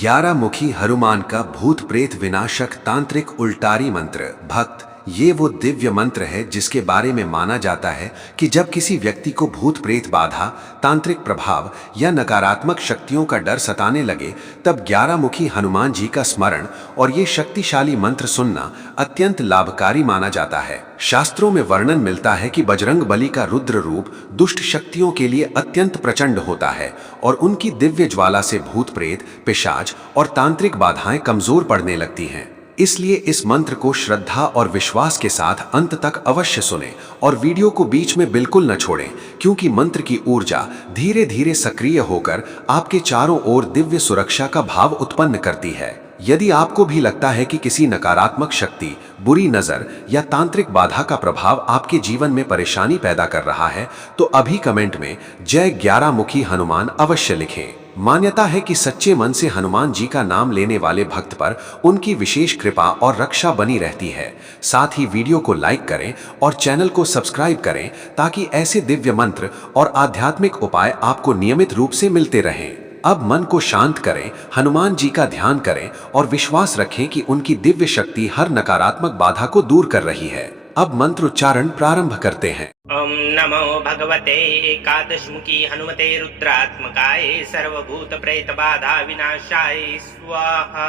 11 मुखी हनुमान का भूत प्रेत विनाशक तांत्रिक उल्टारी मंत्र। भक्त, ये वो दिव्य मंत्र है जिसके बारे में माना जाता है कि जब किसी व्यक्ति को भूत प्रेत बाधा, तांत्रिक प्रभाव या नकारात्मक शक्तियों का डर सताने लगे, तब 11 मुखी हनुमान जी का स्मरण और ये शक्तिशाली मंत्र सुनना अत्यंत लाभकारी माना जाता है। शास्त्रों में वर्णन मिलता है कि बजरंग बली का रुद्र रूप दुष्ट शक्तियों के लिए अत्यंत प्रचंड होता है और उनकी दिव्य ज्वाला से भूत प्रेत, पिशाच और तांत्रिक बाधाएं कमजोर पड़ने लगती हैं। इसलिए इस मंत्र को श्रद्धा और विश्वास के साथ अंत तक अवश्य सुनें और वीडियो को बीच में बिल्कुल न छोड़ें, क्योंकि मंत्र की ऊर्जा धीरे धीरे सक्रिय होकर आपके चारों ओर दिव्य सुरक्षा का भाव उत्पन्न करती है। यदि आपको भी लगता है कि किसी नकारात्मक शक्ति, बुरी नजर या तांत्रिक बाधा का प्रभाव आपके जीवन में परेशानी पैदा कर रहा है, तो अभी कमेंट में जय 11 मुखी हनुमान अवश्य लिखें। मान्यता है कि सच्चे मन से हनुमान जी का नाम लेने वाले भक्त पर उनकी विशेष कृपा और रक्षा बनी रहती है। साथ ही वीडियो को लाइक करें और चैनल को सब्सक्राइब करें ताकि ऐसे दिव्य मंत्र और आध्यात्मिक उपाय आपको नियमित रूप से मिलते रहें। अब मन को शांत करें, हनुमान जी का ध्यान करें और विश्वास रखें कि उनकी दिव्य शक्ति हर नकारात्मक बाधा को दूर कर रही है। अब मंत्रोच्चारण प्रारंभ करते हैं। ओम नमो भगवते एकादशमुखी हनुमते रुद्रात्मकाय सर्वभूत प्रेत बाधा विनाशाय स्वाहा।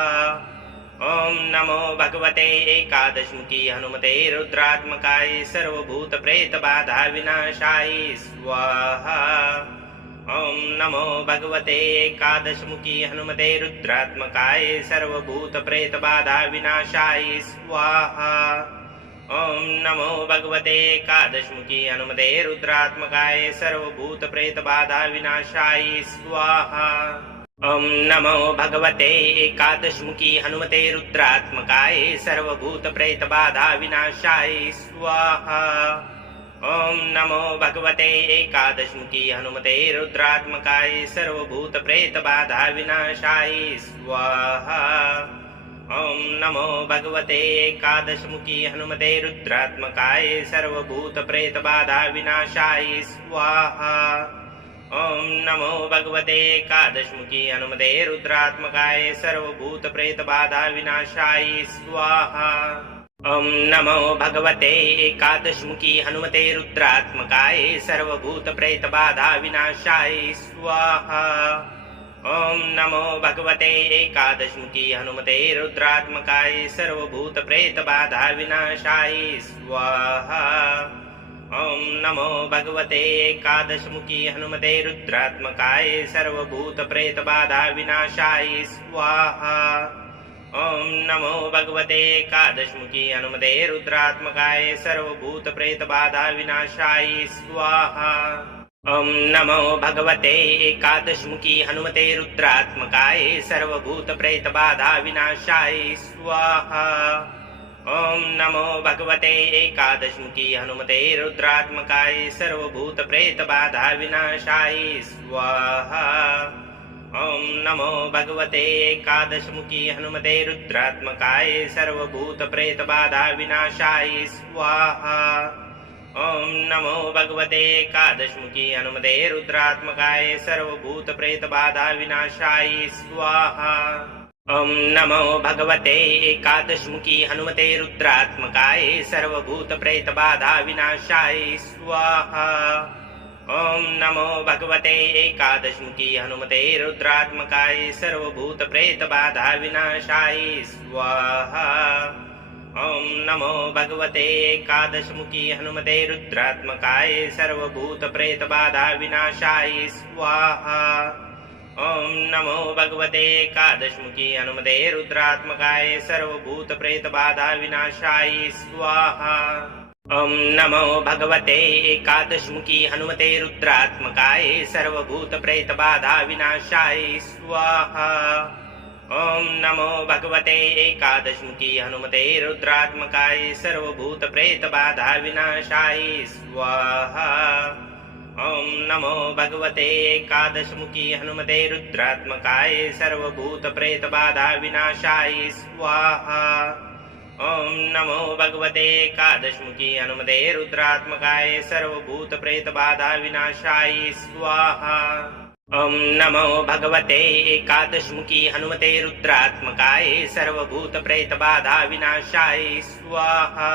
ओम नमो भगवते एकादशमुखी हनुमते रुद्रात्मकाय सर्वभूत प्रेत बाधा विनाशाय स्वाहा। ओम नमो भगवते एकादशमुखी हनुमते रुद्रात्मकाय सर्वभूत प्रेत बाधा विनाशाय स्वाहा। ओम नमो भगवते एकादशमुखी हनुमते रुद्रात्मकाय सर्वभूत प्रेत बाधा विनाशाय स्वाहा। ओम नमो भगवते एकादशमुखी हनुमते रुद्रात्मकाय सर्वभूत प्रेत बाधा विनाशाय स्वाहा। ओम नमो भगवते एकादशमुखी हनुमते रुद्रात्मकाय सर्वभूत प्रेत बाधा विनाशाय स्वाहा। ओम नमो भगवते एकादशमुखी हनुमते रुद्रात्मकाय सर्वभूत प्रेत बाधा विनाशाय स्वाहा। ओम नमो भगवते एकादशमुखी हनुमते रुद्रात्मकाय सर्वभूत प्रेत बाधा विनाशाय स्वाहा। ओम नमो भगवते एकादशमुखी हनुमते रुद्रात्मकाय सर्वभूत प्रेत बाधा विनाशाय स्वाहा। ओम नमो भगवते एकादशमुखी हनुमते रुद्रात्मकाय सर्वभूत प्रेत बाधा विनाशाय स्वाहा। ओम नमो भगवते एकादशमुखी हनुमते रुद्रात्मकाय सर्वभूत प्रेत बाधा विनाशाय स्वाहा। ओम नमो भगवते एकादशमुखी हनुमते रुद्रात्मकाय सर्वभूत प्रेत बाधा विनाशाय स्वाहा। ओम नमो भगवते एकादशमुखी हनुमते रुद्रात्मकाय सर्वभूत प्रेत बाधा विनाशाय स्वाहा। ओम नमो भगवते एकादशमुखी हनुमते रुद्रात्मकाय सर्वभूत प्रेत बाधा विनाशाय स्वाहा। ओम नमो भगवते एकादशमुखी हनुमते रुद्रात्मकाय सर्वभूत प्रेत बाधा विनाशाय स्वाहा। ओम नमो भगवते एकादशमुखी हनुमते रुद्रात्मकाय सर्वभूत प्रेत बाधा विनाशाय स्वाहा। ओम नमो भगवते एकादशमुखी हनुमते रुद्रात्मकाय सर्वभूत प्रेत बाधा विनाशाय स्वाहा। ओम नमो भगवते एकादशमुखी हनुमते रुद्रात्मकाय सर्वभूत प्रेत बाधा विनाशाय स्वाहा। ओम नमो भगवते एकादशमुखी हनुमते रुद्रात्मकाय सर्वभूत प्रेत बाधा विनाशाय स्वाहा। ओम नमो भगवते एकादशमुखी हनुमते रुद्रात्मकाय सर्वभूत प्रेत बाधा विनाशाय स्वाहा। ओम नमो भगवते एकादशमुखी हनुमते रुद्रात्मकाय सर्वभूत प्रेत बाधा विनाशाय स्वाहा। ओम नमो भगवते एकादशमुखी हनुमते रुद्रात्मकाय सर्वभूत प्रेत बाधा विनाशाय स्वाहा। ओम नमो भगवते एकादशमुखी हनुमते रुद्रात्मकाय सर्वभूत प्रेत बाधा विनाशाय स्वाहा। ओम नमो भगवते एकादशमुखी हनुमते रुद्रात्मकाय सर्वभूत प्रेत बाधा विनाशाय स्वाहा। ॐ नमो भगवते एकादशमुखी हनुमते रुद्रात्मकाय सर्वभूतप्रेतबाधाविनाशाय स्वाहा।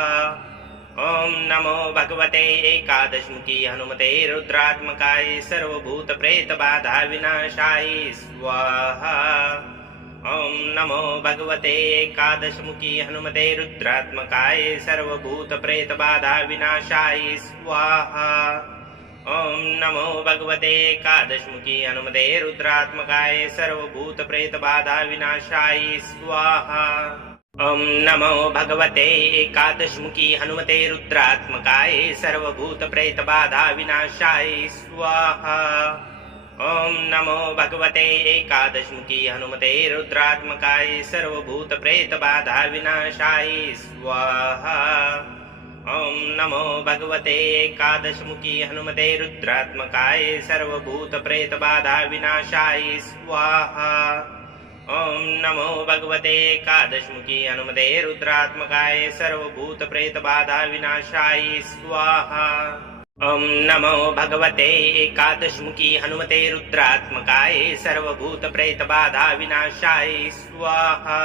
ॐ नमो भगवते एकादशमुखी हनुमते रुद्रात्मकाय सर्वभूतप्रेतबाधाविनाशाय स्वाहा। ॐ नमो भगवते एकादशमुखी हनुमते रुद्रात्मकाय सर्वभूतप्रेतबाधाविनाशाय स्वाहा। ॐ नमो भगवते एकादशमुखी हनुमते रुद्रात्मकाय सर्वभूतप्रेतबाधाविनाशाय स्वाहा। ॐ नमो भगवते एकादशमुखी हनुमते रुद्रात्मकाय सर्वभूतप्रेतबाधाविनाशाय स्वाहा। ॐ नमो भगवते एकादशमुखी हनुमते रुद्रात्मकाय सर्वभूतप्रेतबाधाविनाशाय स्वाहा। ॐ नमो भगवते एकादशमुखी हनुमते रुद्रात्मकाय सर्वभूतप्रेतबाधाविनाशाय स्वाहा। ॐ नमो भगवते एकादशमुखी हनुमते रुद्रात्मकाय सर्वभूतप्रेतबाधाविनाशाय स्वाहा। ॐ नमो भगवते एकादशमुखी हनुमते रुद्रात्मकाय सर्वभूतप्रेतबाधाविनाशाय स्वाहा।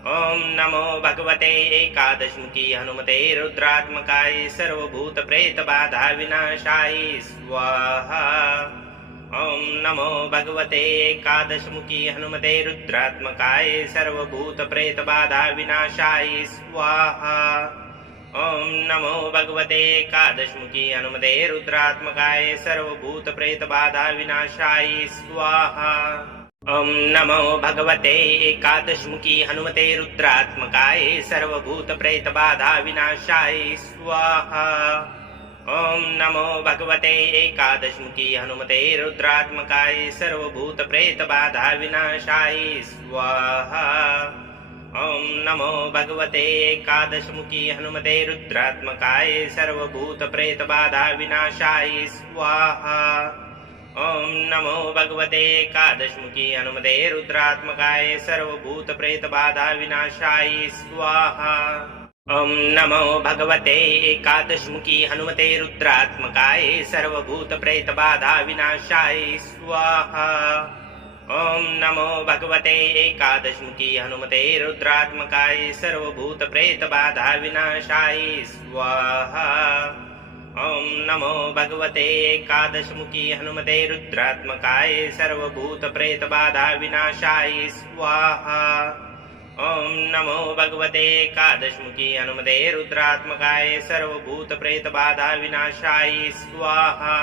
ॐ नमो भगवते एकादशमुखी हनुमते रुद्रात्मकाय सर्वभूतप्रेतबाधाविनाशाय स्वाहा। ॐ नमो भगवते एकादशमुखी हनुमते रुद्रात्मकाय सर्वभूतप्रेतबाधाविनाशाय स्वाहा। ॐ नमो भगवते एकादशमुखी हनुमते रुद्रात्मकाय सर्वभूतप्रेतबाधाविनाशाय स्वाहा। ॐ नमो भगवते एकादशमुखी हनुमते रुद्रात्मकाय सर्वभूतप्रेतबाधाविनाशाय स्वाहा। ॐ नमो भगवते एकादशमुखी हनुमते रुद्रात्मकाय सर्वभूतप्रेतबाधाविनाशाय स्वाहा। ॐ नमो भगवते एकादशमुखी हनुमते रुद्रात्मकाय सर्वभूतप्रेतबाधाविनाशाय स्वाहा। ॐ नमो भगवते एकादशमुखी हनुमते रुद्रात्मकाय सर्वभूतप्रेतबाधाविनाशाय स्वाहा। ॐ नमो भगवते एकादशमुखी हनुमते रुद्रात्मकाय सर्वभूतप्रेतबाधाविनाशाय स्वाहा। ॐ नमो भगवते एकादशमुखी हनुमते रुद्रात्मकाय सर्वभूतप्रेतबाधाविनाशाय स्वाहा। ॐ नमो भगवते एकादशमुखी हनुमते रुद्रात्मकाय सर्वभूतप्रेतबाधाविनाशाय स्वाहा। ॐ नमो भगवते एकादशमुखी हनुमते रुद्रात्मकाय सर्वभूतप्रेतबाधाविनाशाय स्वाहा।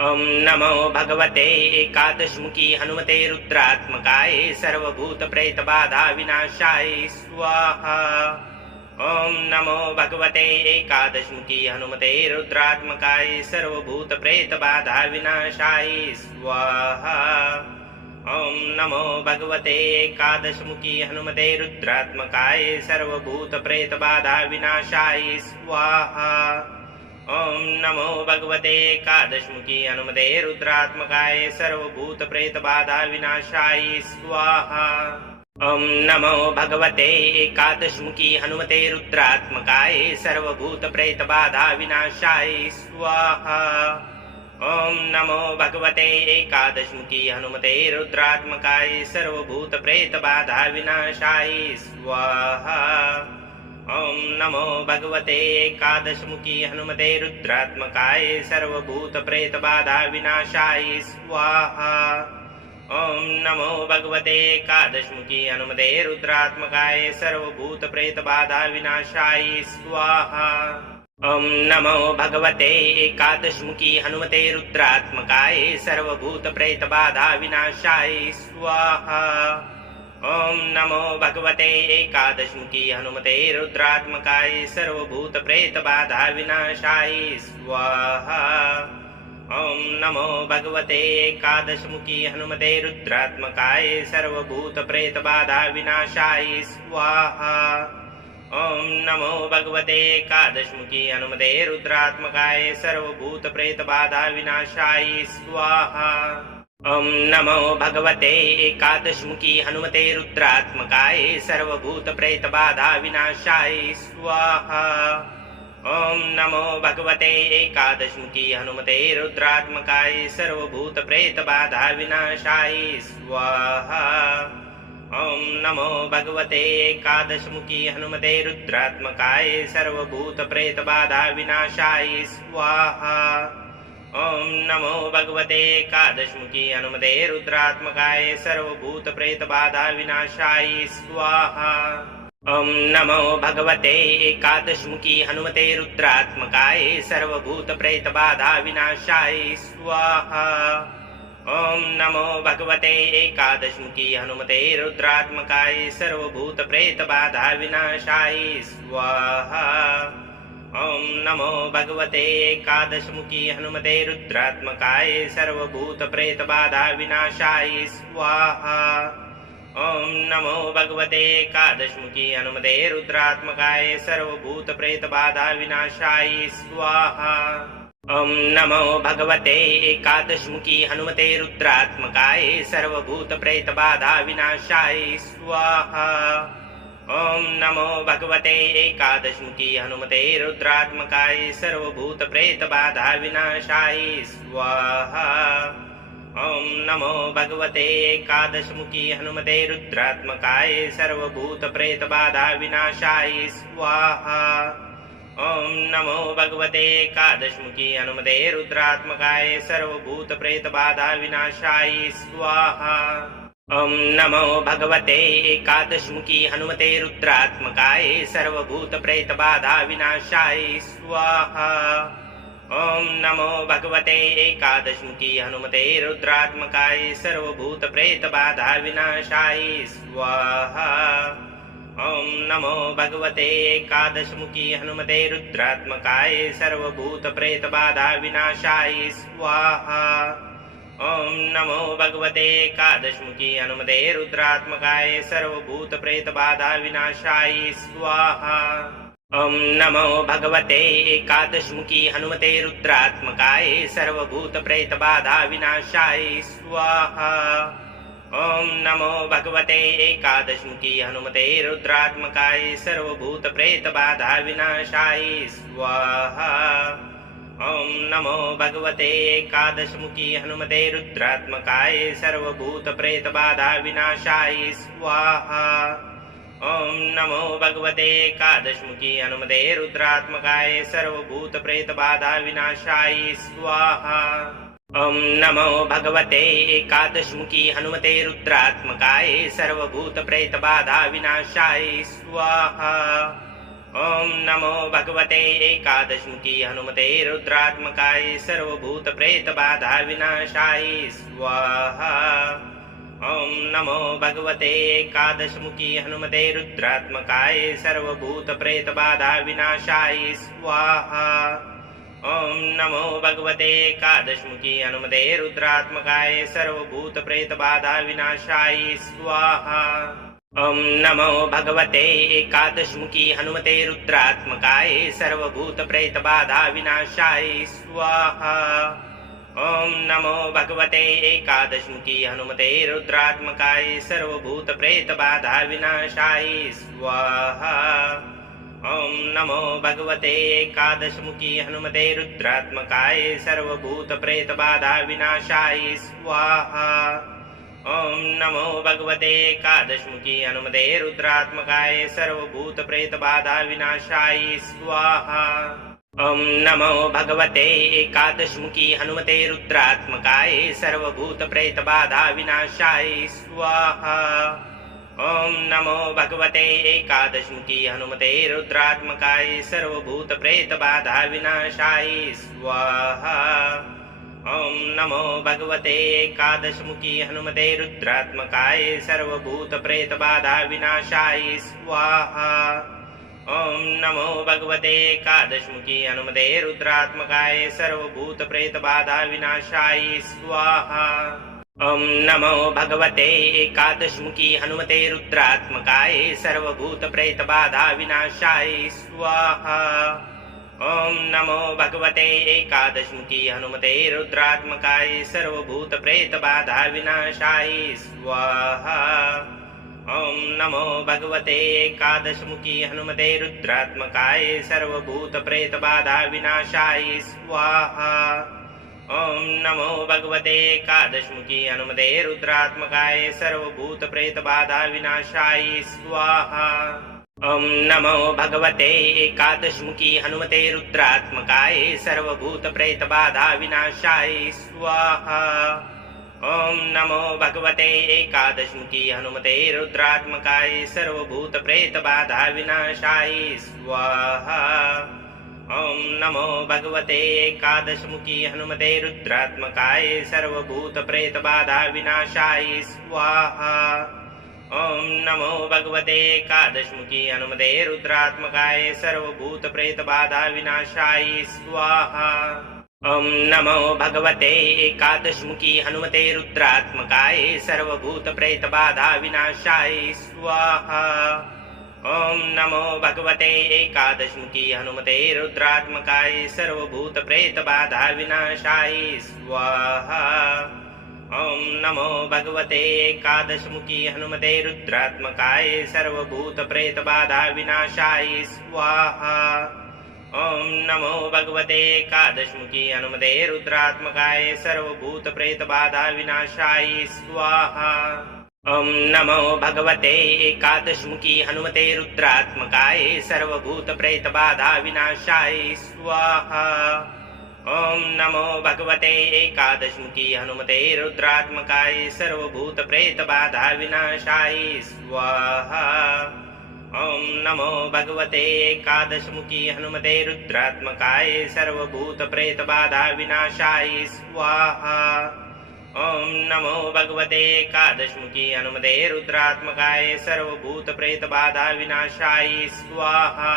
ॐ नमो भगवते एकादशमुखी हनुमते रुद्रात्मकाय सर्वभूतप्रेतबाधाविनाशाय स्वाहा। ॐ नमो भगवते एकादशमुखी हनुमते रुद्रात्मकाय सर्वभूतप्रेतबाधाविनाशाय स्वाहा। ॐ नमो भगवते एकादशमुखी हनुमते रुद्रात्मकाय सर्वभूतप्रेतबाधाविनाशाय स्वाहा। ॐ नमो भगवते एकादशमुखी हनुमते रुद्रात्मकाय सर्वभूतप्रेतबाधाविनाशाय स्वाहा। ॐ नमो भगवते एकादशमुखी हनुमते रुद्रात्मकाय सर्वभूतप्रेतबाधाविनाशाय स्वाहा। ॐ नमो भगवते एकादशमुखी हनुमते रुद्रात्मकाय सर्वभूतप्रेतबाधाविनाशाय स्वाहा। ॐ नमो भगवते एकादशमुखी हनुमते रुद्रात्मकाय सर्वभूतप्रेतबाधाविनाशाय स्वाहा। ॐ नमो भगवते एकादशमुखी हनुमते रुद्रात्मकाय सर्वभूतप्रेतबाधाविनाशाय स्वाहा। ॐ नमो भगवते एकादशमुखी हनुमते रुद्रात्मकाय सर्वभूतप्रेतबाधाविनाशाय स्वाहा। ॐ नमो भगवते एकादशमुखी हनुमते रुद्रात्मकाय सर्वभूतप्रेतबाधाविनाशाय स्वाहा। ॐ नमो भगवते एकादशमुखी हनुमते रुद्रात्मकाय सर्वभूतप्रेतबाधाविनाशाय स्वाहा। ॐ नमो भगवते एकादशमुखी हनुमते रुद्रात्मकाय सर्वभूतप्रेतबाधाविनाशाय स्वाहा। ॐ नमो भगवते एकादशमुखी हनुमते रुद्रात्मकाय सर्वभूतप्रेतबाधाविनाशाय स्वाहा। ॐ नमो भगवते एकादशमुखी हनुमते रुद्रात्मकाय सर्वभूतप्रेतबाधा विनाशाय स्वाहा। ॐ नमो भगवते एकादशमुखी हनुमते रुद्रात्मकाय सर्वभूतप्रेतबाधा विनाशाय स्वाहा। ॐ नमो भगवते एकादशमुखी हनुमते रुद्रात्मकाय सर्वभूतप्रेतबाधा विनाशाय स्वाहा। ॐ नमो भगवते एकादशमुखी हनुमते रुद्रात्मकाय सर्वभूतप्रेतबाधा विनाशाय स्वाहा। ॐ नमो भगवते एकादशमुखी हनुमते रुद्रात्मकाय सर्वभूतप्रेतबाधा विनाशाय स्वाहा। ॐ नमो भगवते एकादशमुखी हनुमते रुद्रात्मकाय सर्वभूतप्रेतबाधा विनाशाय स्वाहा। ॐ नमो भगवते एकादशमुखी हनुमते रुद्रात्मकाय सर्वभूतप्रेतबाधा विनाशाय स्वाहा। ॐ नमो भगवते एकादशमुखी हनुमते रुद्रात्मकाय सर्वभूतप्रेतबाधा विनाशाय स्वाहा। ॐ नमो भगवते एकादशमुखी हनुमते रुद्रात्मकाय सर्वभूतप्रेतबाधा विनाशाय स्वाहा। ॐ नमो भगवते एकादशमुखी हनुमते रुद्रात्मकाय सर्वभूतप्रेतबाधा विनाशाय स्वाहा। ॐ नमो भगवते एकादशमुखी हनुमते रुद्रात्मकाय सर्वभूतप्रेतबाधा विनाशाय स्वाहा। ॐ नमो भगवते एकादशमुखी हनुमते रुद्रात्मकाय सर्वभूतप्रेतबाधा विनाशाय स्वाहा। ॐ नमो भगवते एकादशमुखी हनुमते रुद्रात्मकाय सर्वभूतप्रेतबाधा विनाशाय स्वाहा। ॐ नमो भगवते एकादशमुखी हनुमते रुद्रात्मकाय सर्वभूतप्रेतबाधा विनाशाय स्वाहा। ॐ नमो भगवते एकादशमुखी हनुमते रुद्रात्मकाय सर्वभूतप्रेतबाधा विनाशाय स्वाहा। ॐ नमो भगवते एकादशमुखी हनुमते रुद्रात्मकाय सर्वभूतप्रेतबाधा विनाशाय स्वाहा। ॐ नमो भगवते एकादशमुखी हनुमते रुद्रात्मकाय सर्वभूतप्रेतबाधा विनाशाय स्वाहा। ॐ नमो भगवते एकादशमुखी हनुमते रुद्रात्मकाय सर्वभूतप्रेतबाधा विनाशाय स्वाहा। ॐ नमो भगवते एकादशमुखी हनुमते रुद्रात्मकाय सर्वभूतप्रेतबाधा विनाशाय स्वाहा। ॐ नमो भगवते एकादशमुखी हनुमते रुद्रात्मकाय सर्वभूतप्रेतबाधा विनाशाय स्वाहा। ॐ नमो भगवते एकादशमुखी हनुमते रुद्रात्मकाय सर्वभूतप्रेतबाधा विनाशाय स्वाहा। ॐ नमो भगवते एकादशमुखी हनुमते रुद्रात्मकाय सर्वभूतप्रेतबाधा विनाशाय स्वाहा। ॐ नमो भगवते एकादशमुखी हनुमते रुद्रात्मकाय सर्वभूतप्रेतबाधा विनाशाय स्वाहा। ॐ नमो भगवते एकादशमुखी हनुमते रुद्रात्मकाय सर्वभूतप्रेतबाधा विनाशाय स्वाहा। ॐ नमो भगवते एकादशमुखी हनुमते रुद्रात्मकाय सर्वभूतप्रेतबाधा विनाशाय स्वाहा। ॐ नमो भगवते एकादशमुखी हनुमते रुद्रात्मकाय सर्वभूतप्रेतबाधा विनाशाय स्वाहा। ॐ नमो भगवते एकादशमुखी हनुमते रुद्रात्मकाय सर्वभूतप्रेतबाधा विनाशाय स्वाहा। ॐ नमो भगवते एकादशमुखी हनुमते रुद्रात्मकाय सर्वभूतप्रेतबाधा विनाशाय स्वाहा। ॐ नमो भगवते एकादशमुखी हनुमते रुद्रात्मकाय सर्वभूतप्रेतबाधा विनाशाय स्वाहा। ॐ नमो भगवते एकादशमुखी हनुमते रुद्रात्मकाय सर्वभूतप्रेतबाधा विनाशाय स्वाहा। ॐ नमो भगवते एकादशमुखी हनुमते रुद्रात्मकाय सर्वभूतप्रेतबाधा विनाशाय स्वाहा। ॐ नमो भगवते एकादशमुखी हनुमते रुद्रात्मकाय सर्वभूतप्रेतबाधा विनाशाय स्वाहा। ॐ नमो भगवते एकादशमुखी हनुमते रुद्रात्मकाय सर्वभूतप्रेतबाधा विनाशाय स्वाहा। ॐ नमो भगवते एकादशमुखी हनुमते रुद्रात्मकाय सर्वभूतप्रेतबाधा विनाशाय स्वाहा। ॐ नमो भगवते एकादशमुखी हनुमते रुद्रात्मकाय सर्वभूतप्रेतबाधा विनाशाय स्वाहा। ॐ नमो भगवते एकादशमुखी हनुमते रुद्रात्मकाय सर्वभूतप्रेतबाधा विनाशाय स्वाहा। ॐ नमो भगवते एकादशमुखी हनुमते रुद्रात्मकाय सर्वभूतप्रेतबाधा विनाशाय स्वाहा। ॐ नमो भगवते एकादशमुखी हनुमते रुद्रात्मकाय सर्वभूतप्रेतबाधा विनाशाय स्वाहा। ॐ नमो भगवते एकादशमुखी हनुमते रुद्रात्मकाय सर्वभूतप्रेतबाधा विनाशाय स्वाहा। ॐ नमो भगवते एकादशमुखी हनुमते रुद्रात्मकाय सर्वभूतप्रेतबाधा विनाशाय स्वाहा। ॐ नमो भगवते एकादशमुखी हनुमते रुद्रात्मकाय सर्वभूतप्रेतबाधा विनाशाय स्वाहा। ॐ नमो भगवते एकादशमुखी हनुमते रुद्रात्मकाय सर्वभूतप्रेतबाधा विनाशाय स्वाहा। ॐ नमो भगवते एकादशमुखी हनुमते रुद्रात्मकाय सर्वभूतप्रेतबाधा विनाशाय स्वाहा। ॐ नमो भगवते एकादशमुखी हनुमते रुद्रात्मकाय सर्वभूतप्रेतबाधा विनाशाय स्वाहा। ॐ नमो भगवते एकादशमुखी हनुमते रुद्रात्मकाय सर्वभूतप्रेतबाधा विनाशाय स्वाहा। ॐ नमो भगवते एकादशमुखी हनुमते रुद्रात्मकाय सर्वभूतप्रेतबाधा विनाशाय स्वाहा। ॐ नमो भगवते एकादशमुखी हनुमते रुद्रात्मकाय सर्वभूतप्रेतबाधा विनाशाय स्वाहा।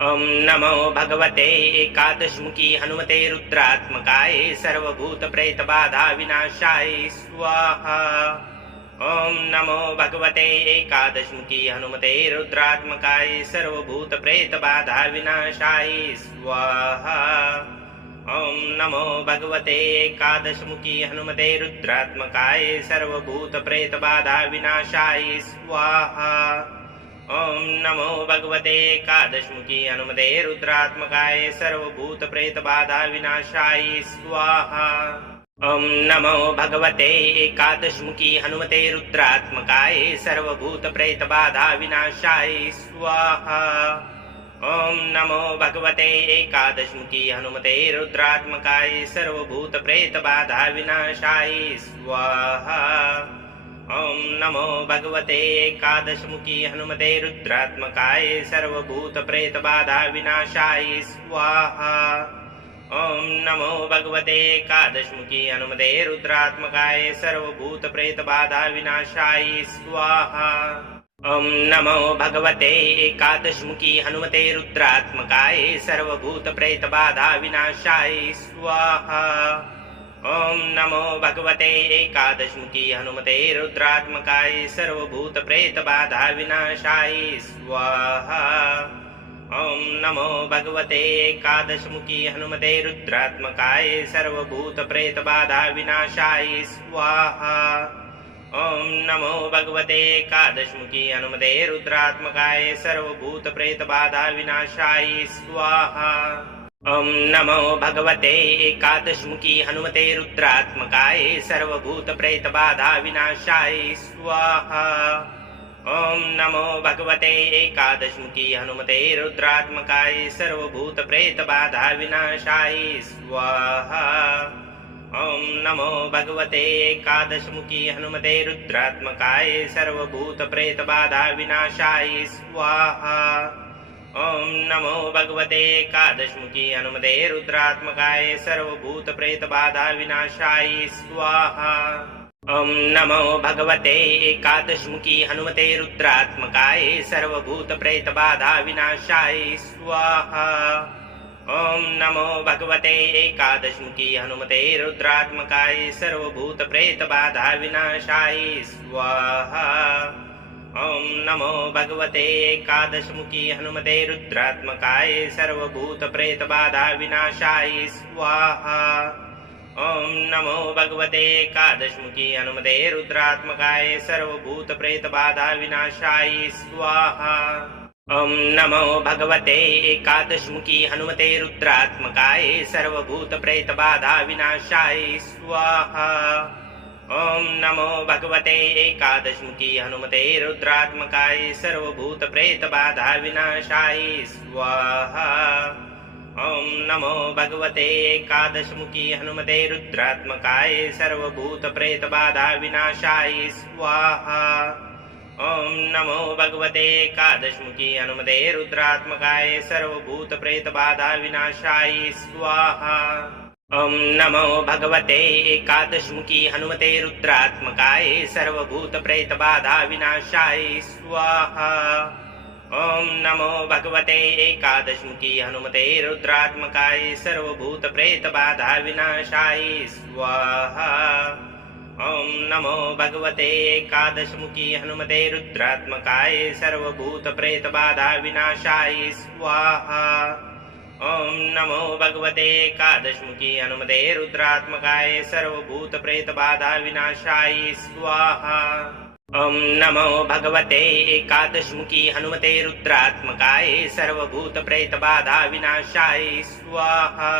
ॐ नमो भगवते एकादशमुखी हनुमते रुद्रात्मकाय सर्वभूतप्रेतबाधा विनाशाय स्वाहा। ॐ नमो भगवते एकादशमुखी हनुमते रुद्रात्मकाय सर्वभूतप्रेतबाधा विनाशाय स्वाहा। ॐ नमो भगवते एकादशमुखी हनुमते रुद्रात्मकाय सर्वभूतप्रेतबाधा विनाशाय स्वाहा। ॐ नमो भगवते एकादशमुखी हनुमते रुद्रात्मकाय सर्वभूतप्रेतबाधा विनाशाय स्वाहा। ॐ नमो भगवते एकादशमुखी हनुमते रुद्रात्मकाय सर्वभूतप्रेतबाधा विनाशाय स्वाहा। ॐ नमो भगवते एकादशमुखी हनुमते रुद्रात्मकाय सर्वभूतप्रेतबाधा विनाशाय स्वाहा। ॐ नमो भगवते एकादशमुखी हनुमते रुद्रात्मकाय सर्वभूतप्रेतबाधा विनाशाय स्वाहा। ॐ नमो भगवते एकादशमुखी हनुमते रुद्रात्मकाय सर्वभूतप्रेतबाधा विनाशाय स्वाहा। ॐ नमो भगवते एकादशमुखी हनुमते रुद्रात्मकाय सर्वभूतप्रेतबाधा विनाशाय स्वाहा। ॐ नमो भगवते एकादशमुखी हनुमते रुद्रात्मकाय सर्वभूतप्रेतबाधा विनाशाय स्वाहा। ॐ नमो भगवते एकादशमुखी हनुमते रुद्रात्मकाय सर्वभूतप्रेतबाधा विनाशाय स्वाहा। ॐ नमो भगवते एकादशमुखी हनुमते रुद्रात्मकाय सर्वभूतप्रेतबाधा विनाशाय स्वाहा। ॐ नमो भगवते एकादशमुखी हनुमते रुद्रात्मकाय सर्वभूतप्रेतबाधा विनाशाय स्वाहा। ॐ नमो भगवते एकादशमुखी हनुमते रुद्रात्मकाय सर्वभूतप्रेतबाधा विनाशाय स्वाहा। ॐ नमो भगवते एकादशमुखी हनुमते रुद्रात्मकाय सर्वभूतप्रेतबाधा विनाशाय स्वाहा। ॐ नमो भगवते एकादशमुखी हनुमते रुद्रात्मकाय सर्वभूतप्रेतबाधा विनाशाय स्वाहा। ॐ नमो भगवते एकादशमुखी हनुमते रुद्रात्मकाय सर्वभूतप्रेतबाधा विनाशाय स्वाहा। ॐ नमो भगवते एकादशमुखी हनुमते रुद्रात्मकाय सर्वभूतप्रेतबाधा विनाशाय स्वाहा। ॐ नमो भगवते एकादशमुखी हनुमते रुद्रात्मकाय सर्वभूतप्रेतबाधा विनाशाय स्वाहा। ॐ नमो भगवते एकादशमुखी हनुमते रुद्रात्मकाय सर्वभूत प्रेत बाधा विनाशाय स्वाहा। ओम नमो भगवते एकादशमुखी हनुमते रुद्रात्मकाय सर्वभूत प्रेत बाधा विनाशाय स्वाहा। ओम नमो भगवते एकादशमुखी हनुमते रुद्रात्मकाय सर्वभूत प्रेत बाधा विनाशाय स्वाहा। ओम नमो भगवते एकादशमुखी हनुमते रुद्रात्मकाय सर्वभूत प्रेत बाधा विनाशाय स्वाहा। ओम नमो भगवते एकादशमुखी हनुमते रुद्रात्मकाय सर्वभूत प्रेत बाधा विनाशाय स्वाहा। ओम नमो भगवते एकादशमुखी हनुमते रुद्रात्मकाय सर्वभूत प्रेत बाधा विनाशाय स्वाहा। ओम नमो भगवते एकादशमुखी हनुमते रुद्रात्मकाय सर्वभूत प्रेत बाधा विनाशाय स्वाहा। ओम नमो भगवते एकादशमुखी हनुमते रुद्रात्मकाय सर्वभूत प्रेत बाधा विनाशाय स्वाहा। ओम नमो भगवते एकादशमुखी हनुमते रुद्रात्मकाय सर्वभूत प्रेत बाधा विनाशाय स्वाहा। ओम नमो भगवते एकादशमुखी हनुमते रुद्रात्मकाय सर्वभूत प्रेत बाधा विनाशाय स्वाहा।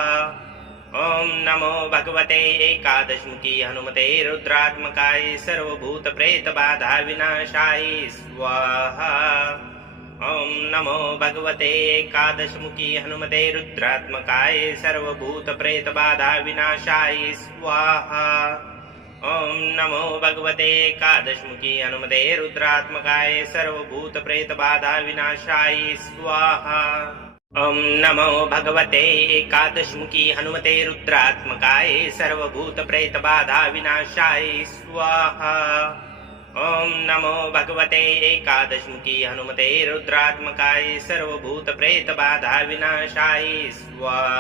ओम नमो भगवते एकादशमुखी हनुमते रुद्रात्मकाय सर्वभूत प्रेत बाधा विनाशाय स्वाहा। ओम नमो भगवते एकादशमुखी हनुमते रुद्रात्मकाय सर्वभूत प्रेत बाधा विनाशाय स्वाहा। ओम नमो भगवते एकादशमुखी हनुमते रुद्रात्मकाय सर्वभूत प्रेत बाधा विनाशाय स्वाहा। ओम नमो भगवते एकादशमुखी हनुमते रुद्रात्मकाय सर्वभूत प्रेत बाधा विनाशाय स्वाहा। ओम नमो भगवते एकादशमुखी हनुमते रुद्रात्मकाय सर्वभूत प्रेत बाधा विनाशाय स्वाहा।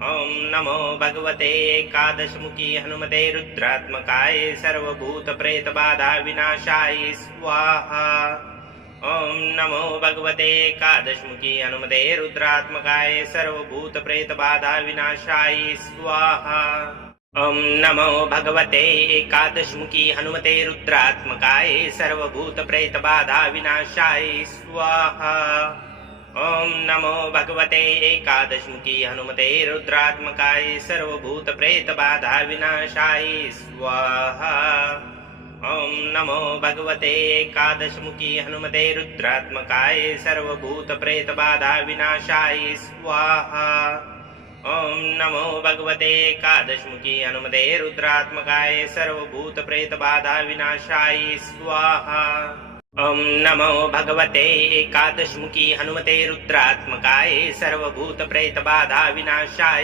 ओम नमो भगवते एकादशमुखी हनुमते रुद्रात्मकाय सर्वभूत प्रेत बाधा विनाशाय स्वाहा। ओम नमो भगवते एकादशमुखी हनुमते रुद्रात्मकाय सर्वभूत प्रेत बाधा विनाशाय स्वाहा। ओम नमो भगवते एकादशमुखी हनुमते रुद्रात्मकाय सर्वभूत प्रेत बाधा विनाशाय स्वाहा। ओम नमो भगवते एकादशमुखी हनुमते रुद्रात्मकाय सर्वभूत प्रेत बाधा विनाशाय स्वाहा। ओम नमो भगवते एकादशमुखी हनुमते रुद्रात्मकाय सर्वभूत प्रेत बाधा विनाशाय स्वाहा। ओम नमो भगवते एकादशमुखी हनुमते रुद्रात्मकाय सर्वभूत प्रेत बाधा विनाशाय स्वाहा। ओम नमो भगवते एकादशमुखी हनुमते रुद्रात्मकाय सर्वभूत प्रेत बाधा विनाशाय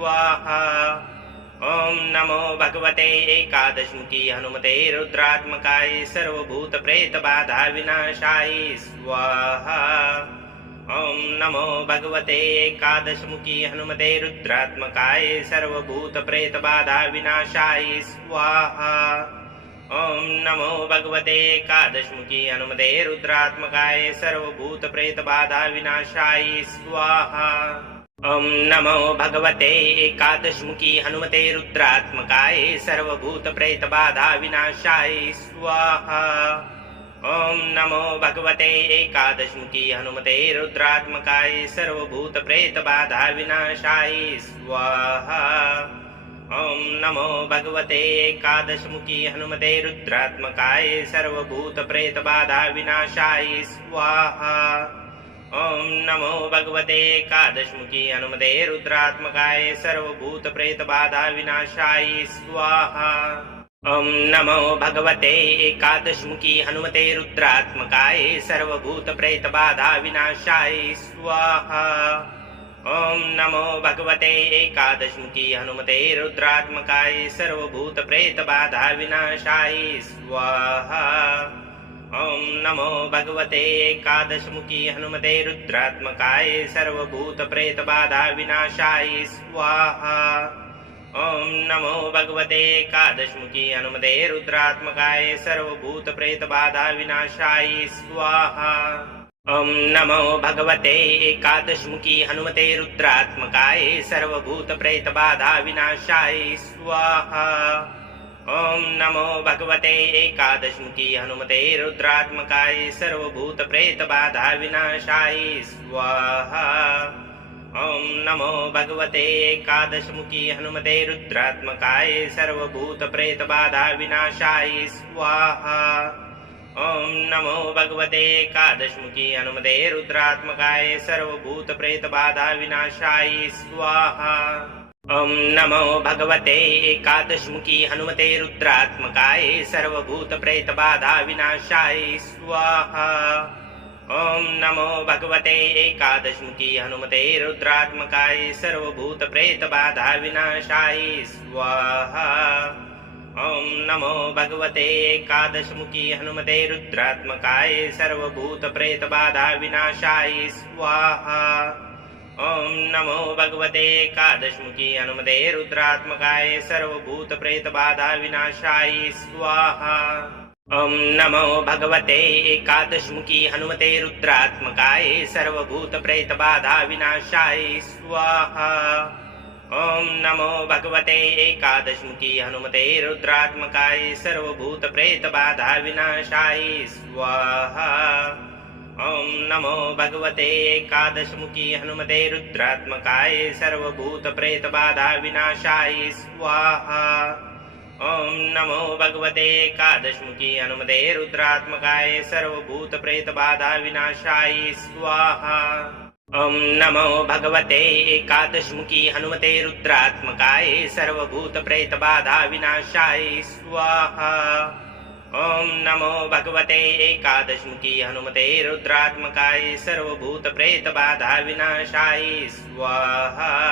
स्वाहा। ओम नमो भगवते एकादशमुखी हनुमते रुद्रात्मकाय सर्वभूत प्रेत बाधा विनाशाय स्वाहा। ओम नमो भगवते एकादशमुखी हनुमते रुद्रात्मकाय सर्वभूत प्रेत बाधा विनाशाय स्वाहा। ओम नमो भगवते एकादशमुखी हनुमते रुद्रात्मकाय सर्वभूत प्रेत बाधा विनाशाय स्वाहा। ओम नमो भगवते एकादशमुखी हनुमते रुद्रात्मकाय सर्वभूत प्रेत बाधा विनाशाय स्वाहा। ओम नमो भगवते एकादशमुखी हनुमते रुद्रात्मकाय सर्वभूत प्रेत बाधा विनाशाय स्वाहा। ओम नमो भगवते एकादशमुखी हनुमते रुद्रात्मकाय सर्वभूत प्रेत बाधा विनाशाय स्वाहा। ओम नमो भगवते एकादशमुखी हनुमते रुद्रात्मकाय सर्वभूत प्रेत बाधा विनाशाय स्वाहा। ओम नमो भगवते एकादशमुखी हनुमते रुद्रात्मकाय सर्वभूत प्रेत बाधा विनाशाय स्वाहा। ओम नमो भगवते एकादशमुखी हनुमते रुद्रात्मकाय सर्वभूत प्रेत बाधा विनाशाय स्वाहा। ओम नमो भगवते एकादशमुखी हनुमते रुद्रात्मकाय सर्वभूत प्रेत बाधा विनाशाय स्वाहा। ओम नमो भगवते एकादशमुखी हनुमते रुद्रात्मकाय सर्वभूत प्रेत बाधा विनाशाय स्वाहा। ॐ नमो भगवते एकादशमुखी हनुमते रुद्रात्मकाय सर्वभूतप्रेतबाधा विनाशाय स्वाहा। ॐ नमो भगवते एकादशमुखी हनुमते रुद्रात्मकाय सर्वभूतप्रेतबाधा विनाशाय स्वाहा। ॐ नमो भगवते एकादशमुखी हनुमते रुद्रात्मकाय सर्वभूतप्रेतबाधा विनाशाय स्वाहा। ॐ नमो भगवते एकादशमुखी हनुमते रुद्रात्मकाय सर्वभूतप्रेतबाधा विनाशाय स्वाहा। ॐ नमो भगवते एकादशमुखी हनुमते रुद्रात्मकाय सर्वभूतप्रेतबाधा विनाशाय स्वाहा। ॐ नमो भगवते एकादशमुखी हनुमते रुद्रात्मकाय सर्वभूतप्रेतबाधा विनाशाय स्वाहा। ॐ नमो भगवते एकादशमुखी हनुमते रुद्रात्मकाय सर्वभूतप्रेतबाधा विनाशाय स्वाहा। ॐ नमो भगवते एकादशमुखी हनुमते रुद्रात्मकाय सर्वभूतप्रेतबाधा विनाशाय स्वाहा। ॐ नमो भगवते एकादशमुखी हनुमते रुद्रात्मकाय सर्वभूतप्रेतबाधा विनाशाय स्वाहा। ॐ नमो भगवते एकादशमुखी हनुमते रुद्रात्मकाय सर्वभूतप्रेतबाधा विनाशाय स्वाहा। ॐ नमो भगवते एकादशमुखी हनुमते रुद्रात्मकाय सर्वभूतप्रेतबाधा विनाशाय स्वाहा। ॐ नमो भगवते एकादशमुखी हनुमते रुद्रात्मकाय सर्वभूतप्रेतबाधा विनाशाय स्वाहा। ॐ नमो भगवते एकादशमुखी हनुमते रुद्रात्मकाय सर्वभूतप्रेतबाधा विनाशाय स्वाहा। ॐ नमो भगवते एकादशमुखी हनुमते रुद्रात्मकाय सर्वभूतप्रेतबाधा विनाशाय स्वाहा।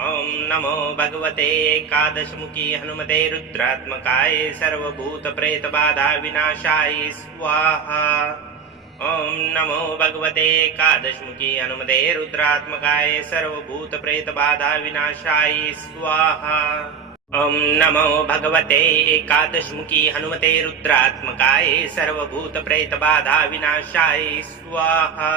ॐ नमो भगवते एकादशमुखी हनुमते रुद्रात्मकाय सर्वभूतप्रेतबाधा विनाशाय स्वाहा। ॐ नमो भगवते एकादशमुखी हनुमते रुद्रात्मकाय सर्वभूतप्रेतबाधा विनाशाय स्वाहा। ॐ नमो भगवते एकादशमुखी हनुमते रुद्रात्मकाय सर्वभूतप्रेतबाधा विनाशाय स्वाहा।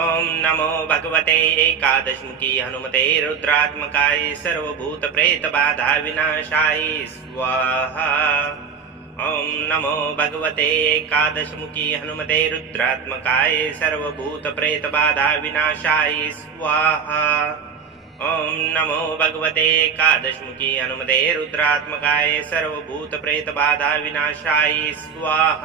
ॐ नमो भगवते एकादशमुखी हनुमते रुद्रात्मकाय सर्वभूतप्रेतबाधा विनाशाय स्वाहा। ॐ नमो भगवते एकादशमुखी हनुमते रुद्रात्मकाय सर्वभूतप्रेतबाधा विनाशाय स्वाहा। ॐ नमो भगवते एकादशमुखी हनुमते रुद्रात्मकाय सर्वभूतप्रेतबाधा विनाशाय स्वाहा।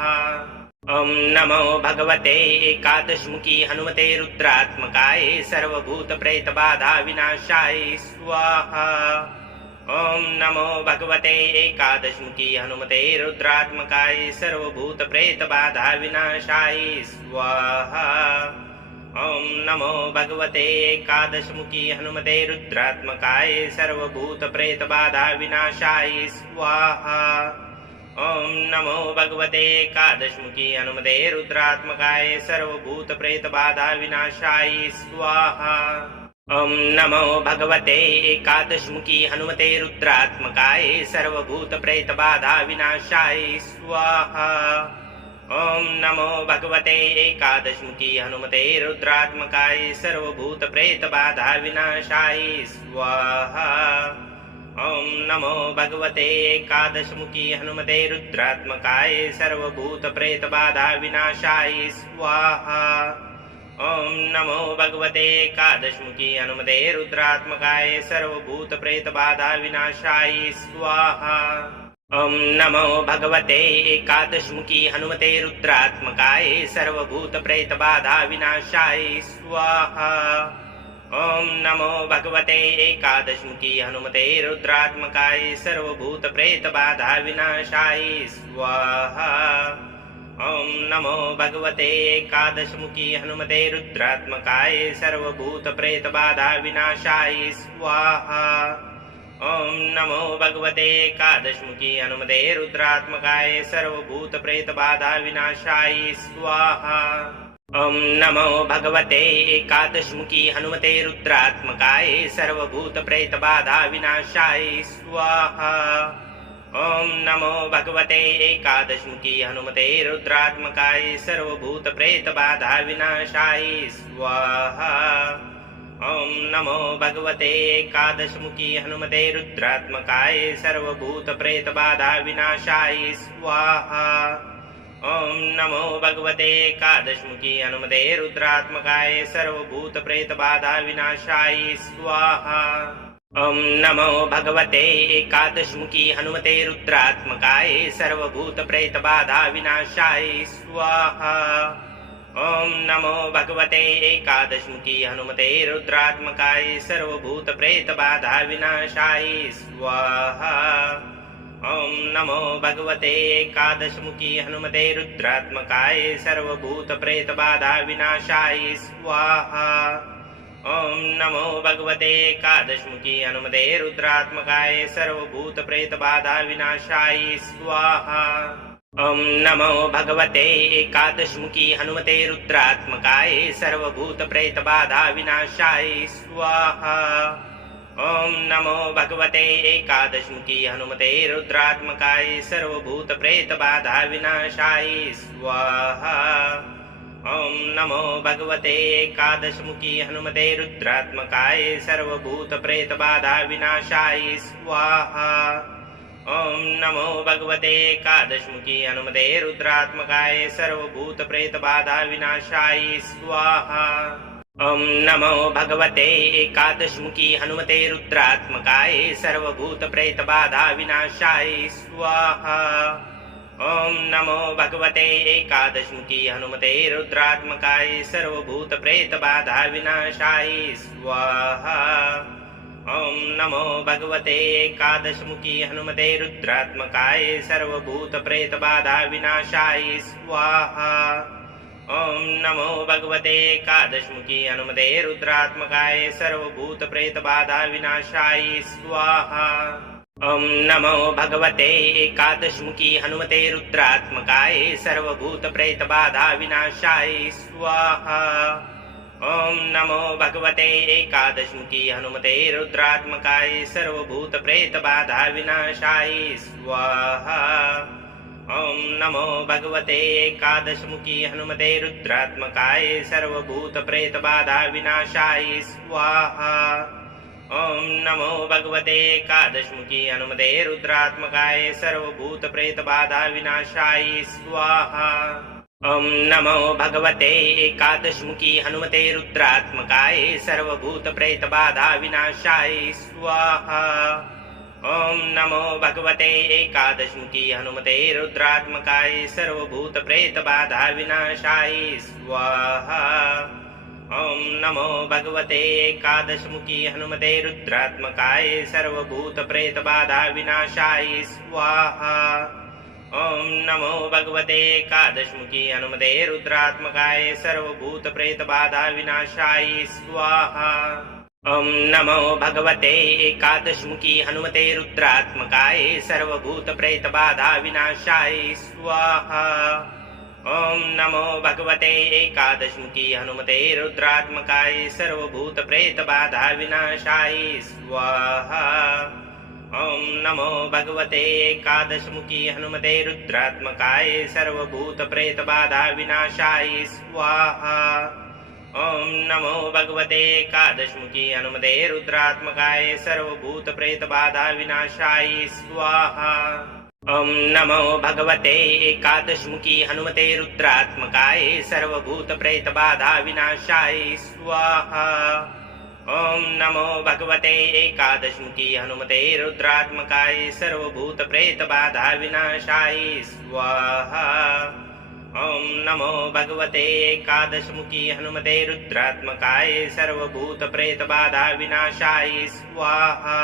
ॐ नमो भगवते एकादशमुखी हनुमते रुद्रात्मकाय सर्वभूतप्रेतबाधा विनाशाय स्वाहा। ॐ नमो भगवते एकादशमुखी हनुमते रुद्रात्मकाय सर्वभूतप्रेतबाधा विनाशाय स्वाहा। ॐ नमो भगवते एकादशमुखी हनुमते रुद्रात्मकाय सर्वभूतप्रेतबाधा विनाशाय स्वाहा। ॐ नमो भगवते एकादशमुखी हनुमते रुद्रात्मकाय सर्वभूतप्रेतबाधा विनाशाय स्वाहा। ॐ नमो भगवते एकादशमुखी हनुमते रुद्रात्मकाय सर्वभूतप्रेतबाधा विनाशाय स्वाहा। ॐ नमो भगवते एकादशमुखी हनुमते रुद्रात्मकाय सर्वभूतप्रेतबाधा विनाशाय स्वाहा। ॐ नमो भगवते एकादशमुखी हनुमते रुद्रात्मकाय सर्वभूतप्रेतबाधा विनाशाय स्वाहा। ॐ नमो भगवते एकादशमुखी हनुमते रुद्रात्मकाय सर्वभूतप्रेतबाधा विनाशाय स्वाहा। ॐ नमो भगवते एकादशमुखी हनुमते रुद्रात्मकाय सर्वभूतप्रेतबाधा विनाशाय स्वाहा। ॐ नमो भगवते एकादशमुखी हनुमते रुद्रात्मकाय सर्वभूतप्रेतबाधा विनाशाय स्वाहा। ॐ नमो भगवते एकादशमुखी हनुमते रुद्रात्मकाय सर्वभूतप्रेतबाधा विनाशाय स्वाहा। ॐ नमो भगवते एकादशमुखी हनुमते रुद्रात्मकाय सर्वभूतप्रेतबाधा विनाशाय स्वाहा। ॐ नमो भगवते एकादशमुखी हनुमते रुद्रात्मकाय सर्वभूतप्रेतबाधा विनाशाय स्वाहा। ॐ नमो भगवते एकादशमुखी हनुमते रुद्रात्मकाय सर्वभूतप्रेतबाधा विनाशाय स्वाहा। ॐ नमो भगवते एकादशमुखी हनुमते रुद्रात्मकाय सर्वभूतप्रेतबाधा विनाशाय स्वाहा। ॐ नमो भगवते एकादशमुखी हनुमते रुद्रात्मकाय सर्वभूतप्रेतबाधा विनाशाय स्वाहा। ॐ नमो भगवते एकादशमुखी हनुमते रुद्रात्मकाय सर्वभूतप्रेतबाधा विनाशाय स्वाहा। ॐ नमो भगवते एकादशमुखी हनुमते रुद्रात्मकाय सर्वभूतप्रेतबाधा विनाशाय स्वाहा। ॐ नमो भगवते एकादशमुखी हनुमते रुद्रात्मकाय सर्वभूतप्रेतबाधा विनाशाय स्वाहा। ॐ नमो भगवते एकादशमुखी हनुमते रुद्रात्मकाय सर्वभूतप्रेतबाधा विनाशाय स्वाहा। ॐ नमो भगवते एकादशमुखी हनुमते रुद्रात्मकाय सर्वभूतप्रेतबाधा विनाशाय स्वाहा। ॐ नमो भगवते एकादशमुखी हनुमते रुद्रात्मकाय सर्वभूतप्रेतबाधा विनाशाय स्वाहा। ॐ नमो भगवते एकादशमुखी हनुमते रुद्रात्मकाय सर्वभूतप्रेतबाधा विनाशाय स्वाहा। ॐ नमो भगवते एकादशमुखी हनुमते रुद्रात्मकाय सर्वभूतप्रेतबाधा विनाशाय स्वाहा। ॐ नमो भगवते एकादशमुखी हनुमते रुद्रात्मकाय सर्वभूतप्रेतबाधा विनाशाय स्वाहा। ॐ नमो भगवते एकादशमुखी हनुमते रुद्रात्मकाय सर्वभूतप्रेतबाधा विनाशाय स्वाहा। ॐ नमो भगवते एकादशमुखी हनुमते रुद्रात्मकाय सर्वभूतप्रेतबाधा विनाशाय स्वाहा। ॐ नमो भगवते एकादशमुखी हनुमते रुद्रात्मकाय सर्वभूतप्रेतबाधा विनाशाय स्वाहा। ॐ नमो भगवते एकादशमुखी हनुमते रुद्रात्मकाय सर्वभूतप्रेतबाधा विनाशाय स्वाहा। ॐ नमो भगवते एकादशमुखी हनुमते रुद्रात्मकाय सर्वभूतप्रेतबाधा विनाशाय स्वाहा। ॐ नमो भगवते एकादशमुखी हनुमते रुद्रात्मकाय सर्वभूतप्रेतबाधा विनाशाय स्वाहा। ॐ नमो भगवते एकादशमुखी हनुमते रुद्रात्मकाय सर्वभूतप्रेतबाधा विनाशाय स्वाहा। ॐ नमो भगवते एकादशमुखी हनुमते रुद्रात्मकाय सर्वभूतप्रेतबाधा विनाशाय स्वाहा। ॐ नमो भगवते एकादशमुखी हनुमते रुद्रात्मकाय सर्वभूतप्रेतबाधा विनाशाय स्वाहा। ॐ नमो भगवते एकादशमुखी हनुमते रुद्रात्मकाय सर्वभूतप्रेतबाधा विनाशाय स्वाहा। ॐ नमो भगवते एकादशमुखी हनुमते रुद्रात्मकाय सर्वभूतप्रेतबाधा विनाशाय स्वाहा। ॐ नमो भगवते एकादशमुखी हनुमते रुद्रात्मकाय सर्वभूतप्रेतबाधा विनाशाय स्वाहा। ॐ नमो भगवते एकादशमुखी हनुमते रुद्रात्मकाय सर्वभूतप्रेतबाधा विनाशाय स्वाहा। ॐ नमो भगवते एकादशमुखी हनुमते रुद्रात्मकाय सर्वभूतप्रेतबाधा विनाशाय स्वाहा। ॐ नमो भगवते एकादशमुखी हनुमते रुद्रात्मकाय सर्वभूतप्रेतबाधा विनाशाय स्वाहा। ॐ नमो भगवते एकादशमुखी हनुमते रुद्रात्मकाय सर्वभूतप्रेतबाधा विनाशाय स्वाहा। ॐ नमो भगवते एकादशमुखी हनुमते रुद्रात्मकाय सर्वभूतप्रेतबाधा विनाशाय स्वाहा। ॐ नमो भगवते एकादशमुखी हनुमते रुद्रात्मकाय सर्वभूतप्रेतबाधा विनाशाय स्वाहा।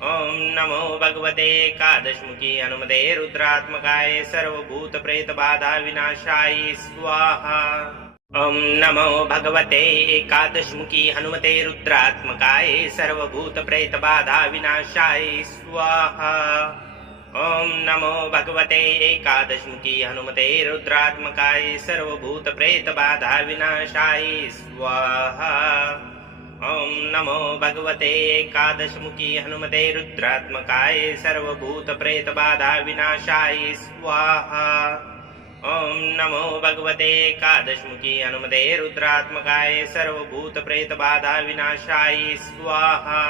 ॐ नमो भगवते एकादशमुखी हनुमते रुद्रात्मकाय सर्वभूतप्रेतबाधा विनाशाय स्वाहा। ॐ नमो भगवते एकादशमुखी हनुमते रुद्रात्मकाय सर्वभूतप्रेतबाधा विनाशाय स्वाहा। ॐ नमो भगवते एकादशमुखी हनुमते रुद्रात्मकाय सर्वभूतप्रेतबाधा विनाशाय स्वाहा। ॐ नमो भगवते एकादशमुखी हनुमते रुद्रात्मकाय सर्वभूतप्रेतबाधा विनाशाय स्वाहा। ॐ नमो भगवते एकादशमुखी हनुमते रुद्रात्मकाय सर्वभूतप्रेतबाधा विनाशाय स्वाहा।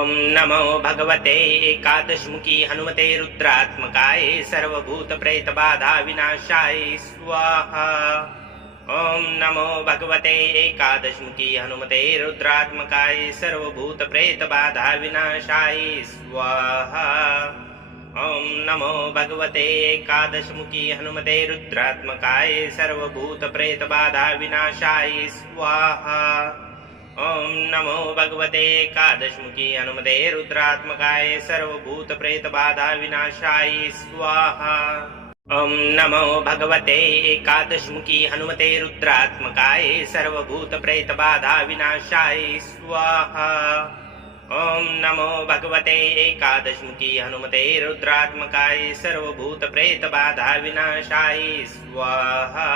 ॐ नमो भगवते एकादशमुखी हनुमते रुद्रात्मकाय सर्वभूतप्रेतबाधा विनाशाय स्वाहा। ॐ नमो भगवते एकादशमुखी हनुमते रुद्रात्मकाय सर्वभूतप्रेतबाधा विनाशाय स्वाहा। ॐ नमो भगवते एकादशमुखी हनुमते रुद्रात्मकाय सर्वभूतप्रेतबाधा विनाशाय स्वाहा। ॐ नमो भगवते एकादशमुखी हनुमते रुद्रात्मकाय सर्वभूतप्रेतबाधा विनाशाय स्वाहा। ॐ नमो भगवते एकादशमुखी हनुमते रुद्रात्मकाय सर्वभूतप्रेतबाधा विनाशाय स्वाहा। ॐ नमो भगवते एकादशमुखी हनुमते रुद्रात्मकाय सर्वभूतप्रेतबाधा विनाशाय स्वाहा।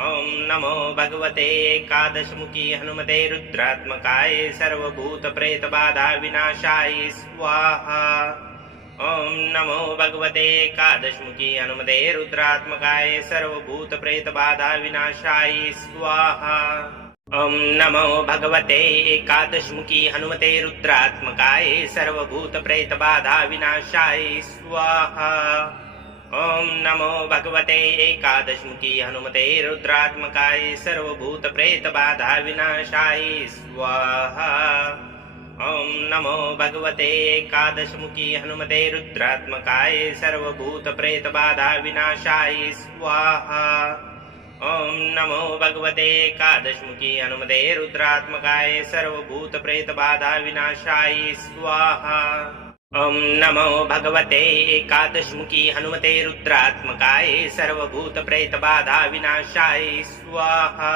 ॐ नमो भगवते एकादशमुखी हनुमते रुद्रात्मकाय सर्वभूतप्रेतबाधा विनाशाय स्वाहा। ॐ नमो भगवते एकादशमुखी हनुमते रुद्रात्मकाय सर्वभूतप्रेतबाधा विनाशाय स्वाहा। ॐ नमो भगवते एकादशमुखी हनुमते रुद्रात्मकाय सर्वभूतप्रेतबाधा विनाशाय स्वाहा। ॐ नमो भगवते एकादशमुखी हनुमते रुद्रात्मकाय सर्वभूतप्रेतबाधा विनाशाय स्वाहा। ॐ नमो भगवते एकादशमुखी हनुमते रुद्रात्मकाय सर्वभूतप्रेतबाधा विनाशाय स्वाहा। ॐ नमो भगवते एकादशमुखी हनुमते रुद्रात्मकाय सर्वभूतप्रेतबाधा विनाशाय स्वाहा। ॐ नमो भगवते एकादशमुखी हनुमते रुद्रात्मकाय सर्वभूतप्रेतबाधा विनाशाय स्वाहा।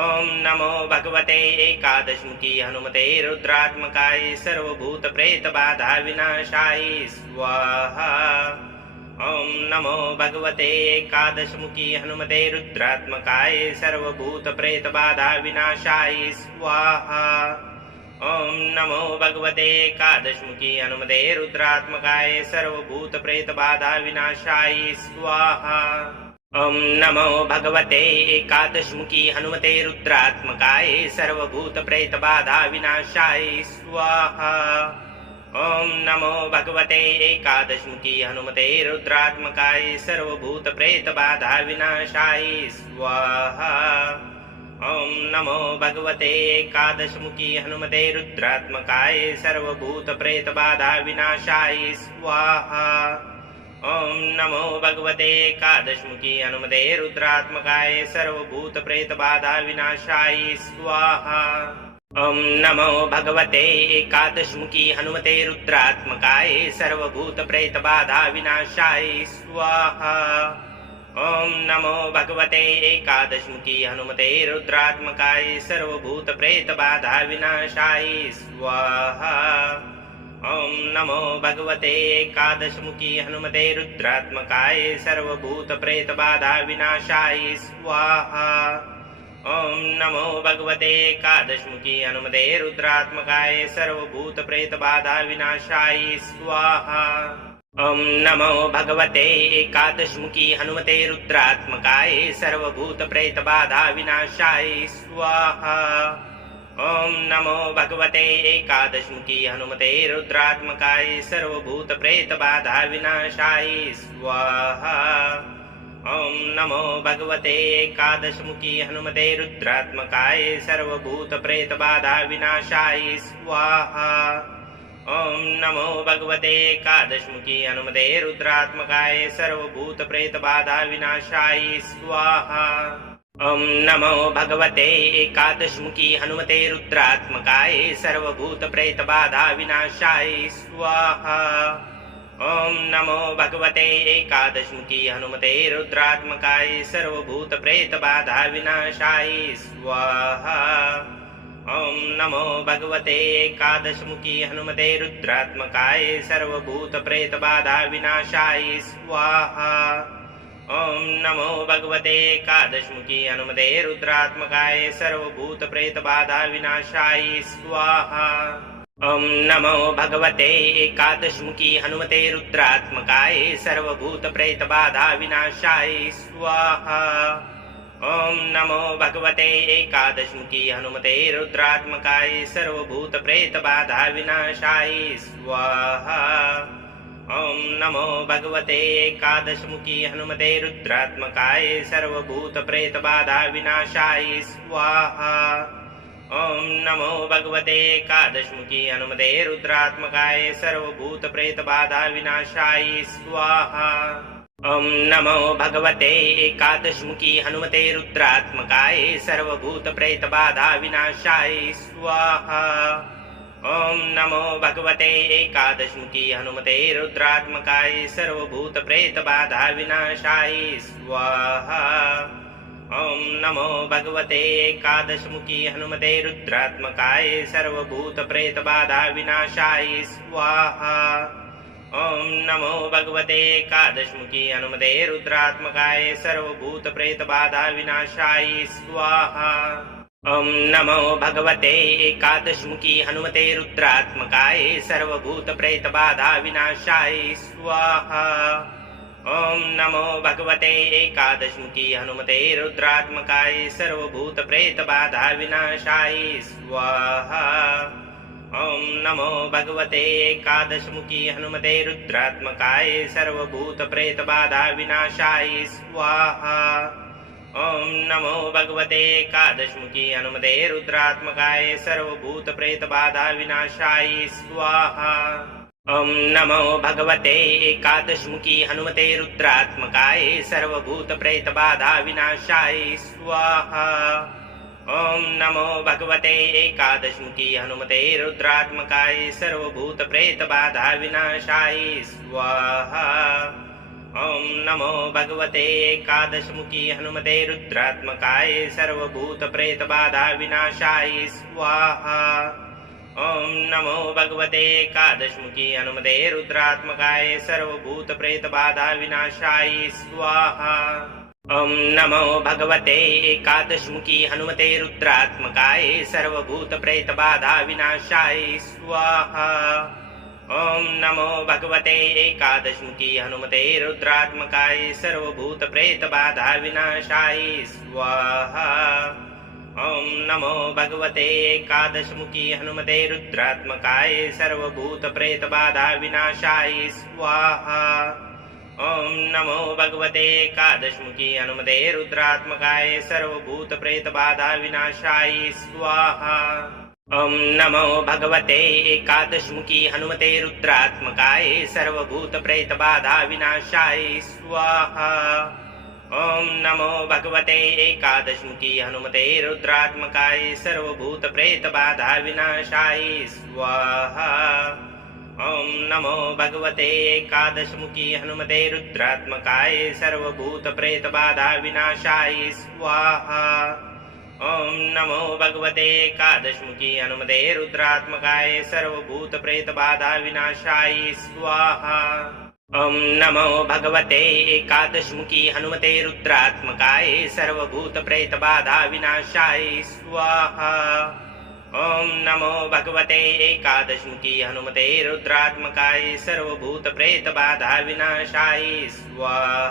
ॐ नमो भगवते एकादशमुखी हनुमते रुद्रात्मकाय सर्वभूतप्रेतबाधा विनाशाय स्वाहा। ॐ नमो भगवते एकादशमुखी हनुमते रुद्रात्मकाय सर्वभूतप्रेतबाधा विनाशाय स्वाहा। ॐ नमो भगवते एकादशमुखी हनुमते रुद्रात्मकाय सर्वभूतप्रेतबाधा विनाशाय स्वाहा। ॐ नमो भगवते एकादशमुखी हनुमते रुद्रात्मकाय सर्वभूतप्रेतबाधा विनाशाय स्वाहा। ॐ नमो भगवते एकादशमुखी हनुमते रुद्रात्मकाय सर्वभूतप्रेतबाधा विनाशाय स्वाहा। ॐ नमो भगवते एकादशमुखी हनुमते रुद्रात्मकाय सर्वभूतप्रेतबाधा विनाशाय स्वाहा। ॐ नमो भगवते एकादशमुखी हनुमते रुद्रात्मकाय सर्वभूतप्रेतबाधा विनाशाय स्वाहा। ॐ नमो भगवते एकादशमुखी हनुमते रुद्रात्मकाय सर्वभूतप्रेतबाधा विनाशाय स्वाहा। ॐ नमो भगवते एकादशमुखी हनुमते रुद्रात्मकाय सर्वभूतप्रेतबाधा विनाशाय स्वाहा। ॐ नमो भगवते एकादशमुखी हनुमते रुद्रात्मकाय सर्वभूतप्रेतबाधा विनाशाय स्वाहा। ॐ नमो भगवते एकादशमुखी हनुमते रुद्रात्मकाय सर्वभूतप्रेतबाधा विनाशाय स्वाहा। ॐ नमो भगवते एकादशमुखी हनुमते रुद्रात्मकाय सर्वभूतप्रेतबाधा विनाशाय स्वाहा। ॐ नमो भगवते एकादशमुखी हनुमते रुद्रात्मकाय सर्वभूतप्रेतबाधा विनाशाय स्वाहा। ॐ नमो भगवते एकादशमुखी हनुमते रुद्रात्मकाय सर्वभूतप्रेतबाधा विनाशाय स्वाहा। ॐ नमो भगवते एकादशमुखी हनुमते रुद्रात्मकाय सर्वभूतप्रेतबाधा विनाशाय स्वाहा। ॐ नमो भगवते एकादशमुखी हनुमते रुद्रात्मकाय सर्वभूतप्रेतबाधा विनाशाय स्वाहा। ॐ नमो भगवते एकादशमुखी हनुमते रुद्रात्मकाय सर्वभूतप्रेतबाधा विनाशाय स्वाहा। ॐ नमो भगवते एकादशमुखी हनुमते रुद्रात्मकाय सर्वभूतप्रेतबाधा विनाशाय स्वाहा। ओम नमो भगवते एकादशमुखी हनुमते रुद्रात्मकाय सर्वभूत प्रेत बाधा विनाशाय स्वाहा। ओम नमो भगवते एकादशमुखी हनुमते रुद्रात्मकाय सर्वभूत प्रेत बाधा विनाशाय स्वाहा। ओम नमो भगवते एकादशमुखी हनुमते रुद्रात्मकाय सर्वभूत प्रेत बाधा विनाशाय स्वाहा। ओम नमो भगवते एकादशमुखी हनुमते रुद्रात्मकाय सर्वभूत प्रेत बाधा विनाशाय स्वाहा। ओम नमो भगवते एकादशमुखी हनुमते रुद्रात्मकाय सर्वभूत प्रेत बाधा विनाशाय स्वाहा। ओम नमो भगवते एकादशमुखी हनुमते रुद्रात्मकाय सर्वभूत प्रेत बाधा विनाशाय स्वाहा। ओम नमो भगवते एकादशमुखी हनुमते रुद्रात्मकाय सर्वभूत प्रेत बाधा विनाशाय स्वाहा। ओम नमो भगवते एकादशमुखी हनुमते रुद्रात्मकाय सर्वभूत प्रेत बाधा विनाशाय स्वाहा। ओम नमो भगवते एकादशमुखी हनुमते रुद्रात्मकाय सर्वभूत प्रेत बाधा विनाशाय स्वाहा। ओम नमो भगवते एकादशमुखी हनुमते रुद्रात्मकाय सर्वभूत प्रेत बाधा विनाशाय स्वाहा। ओम नमो भगवते एकादशमुखी हनुमते रुद्रात्मकाय सर्वभूत प्रेत बाधा विनाशाय स्वाहा। ओम नमो भगवते एकादशमुखी हनुमते रुद्रात्मकाय सर्वभूत प्रेत बाधा विनाशाय स्वाहा। ओम नमो भगवते एकादशमुखी हनुमते रुद्रात्मकाय सर्वभूत प्रेत बाधा विनाशाय स्वाहा। ओम नमो भगवते एकादशमुखी हनुमते रुद्रात्मकाय सर्वभूत प्रेत बाधा विनाशाय स्वाहा। ओम नमो भगवते एकादशमुखी हनुमते रुद्रात्मकाय सर्वभूत प्रेत बाधा विनाशाय स्वाहा। ओम नमो भगवते एकादशमुखी हनुमते रुद्रात्मकाय सर्वभूत प्रेत बाधा विनाशाय स्वाहा। ओम नमो भगवते एकादशमुखी हनुमते रुद्रात्मकाय सर्वभूत प्रेत बाधा विनाशाय स्वाहा। ओम नमो भगवते एकादशमुखी हनुमते रुद्रात्मकाय सर्वभूत प्रेत बाधा विनाशाय स्वाहा। ओम नमो भगवते एकादशमुखी हनुमते रुद्रात्मकाय सर्वभूत प्रेत बाधा विनाशाय स्वाहा। ओम नमो भगवते एकादशमुखी हनुमते रुद्रात्मकाय सर्वभूत प्रेत बाधा विनाशाय स्वाहा। ओम नमो भगवते एकादशमुखी हनुमते रुद्रात्मकाय सर्वभूत प्रेत बाधा विनाशाय स्वाहा। ओम नमो भगवते एकादशमुखी हनुमते रुद्रात्मकाय सर्वभूत प्रेत बाधा विनाशाय स्वाहा। ओम नमो भगवते एकादशमुखी हनुमते रुद्रात्मकाय सर्वभूत प्रेत बाधा विनाशाय स्वाहा। ओम नमो भगवते एकादशमुखी हनुमते रुद्रात्मकाय सर्वभूत प्रेत बाधा विनाशाय स्वाहा। ओम नमो भगवते एकादशमुखी हनुमते रुद्रात्मकाय सर्वभूत प्रेत बाधा विनाशाय स्वाहा। ओम नमो भगवते एकादशमुखी हनुमते रुद्रात्मकाय सर्वभूत प्रेत बाधा विनाशाय स्वाहा। ओम नमो भगवते एकादशमुखी हनुमते रुद्रात्मकाय सर्वभूत प्रेत बाधा विनाशाय स्वाहा।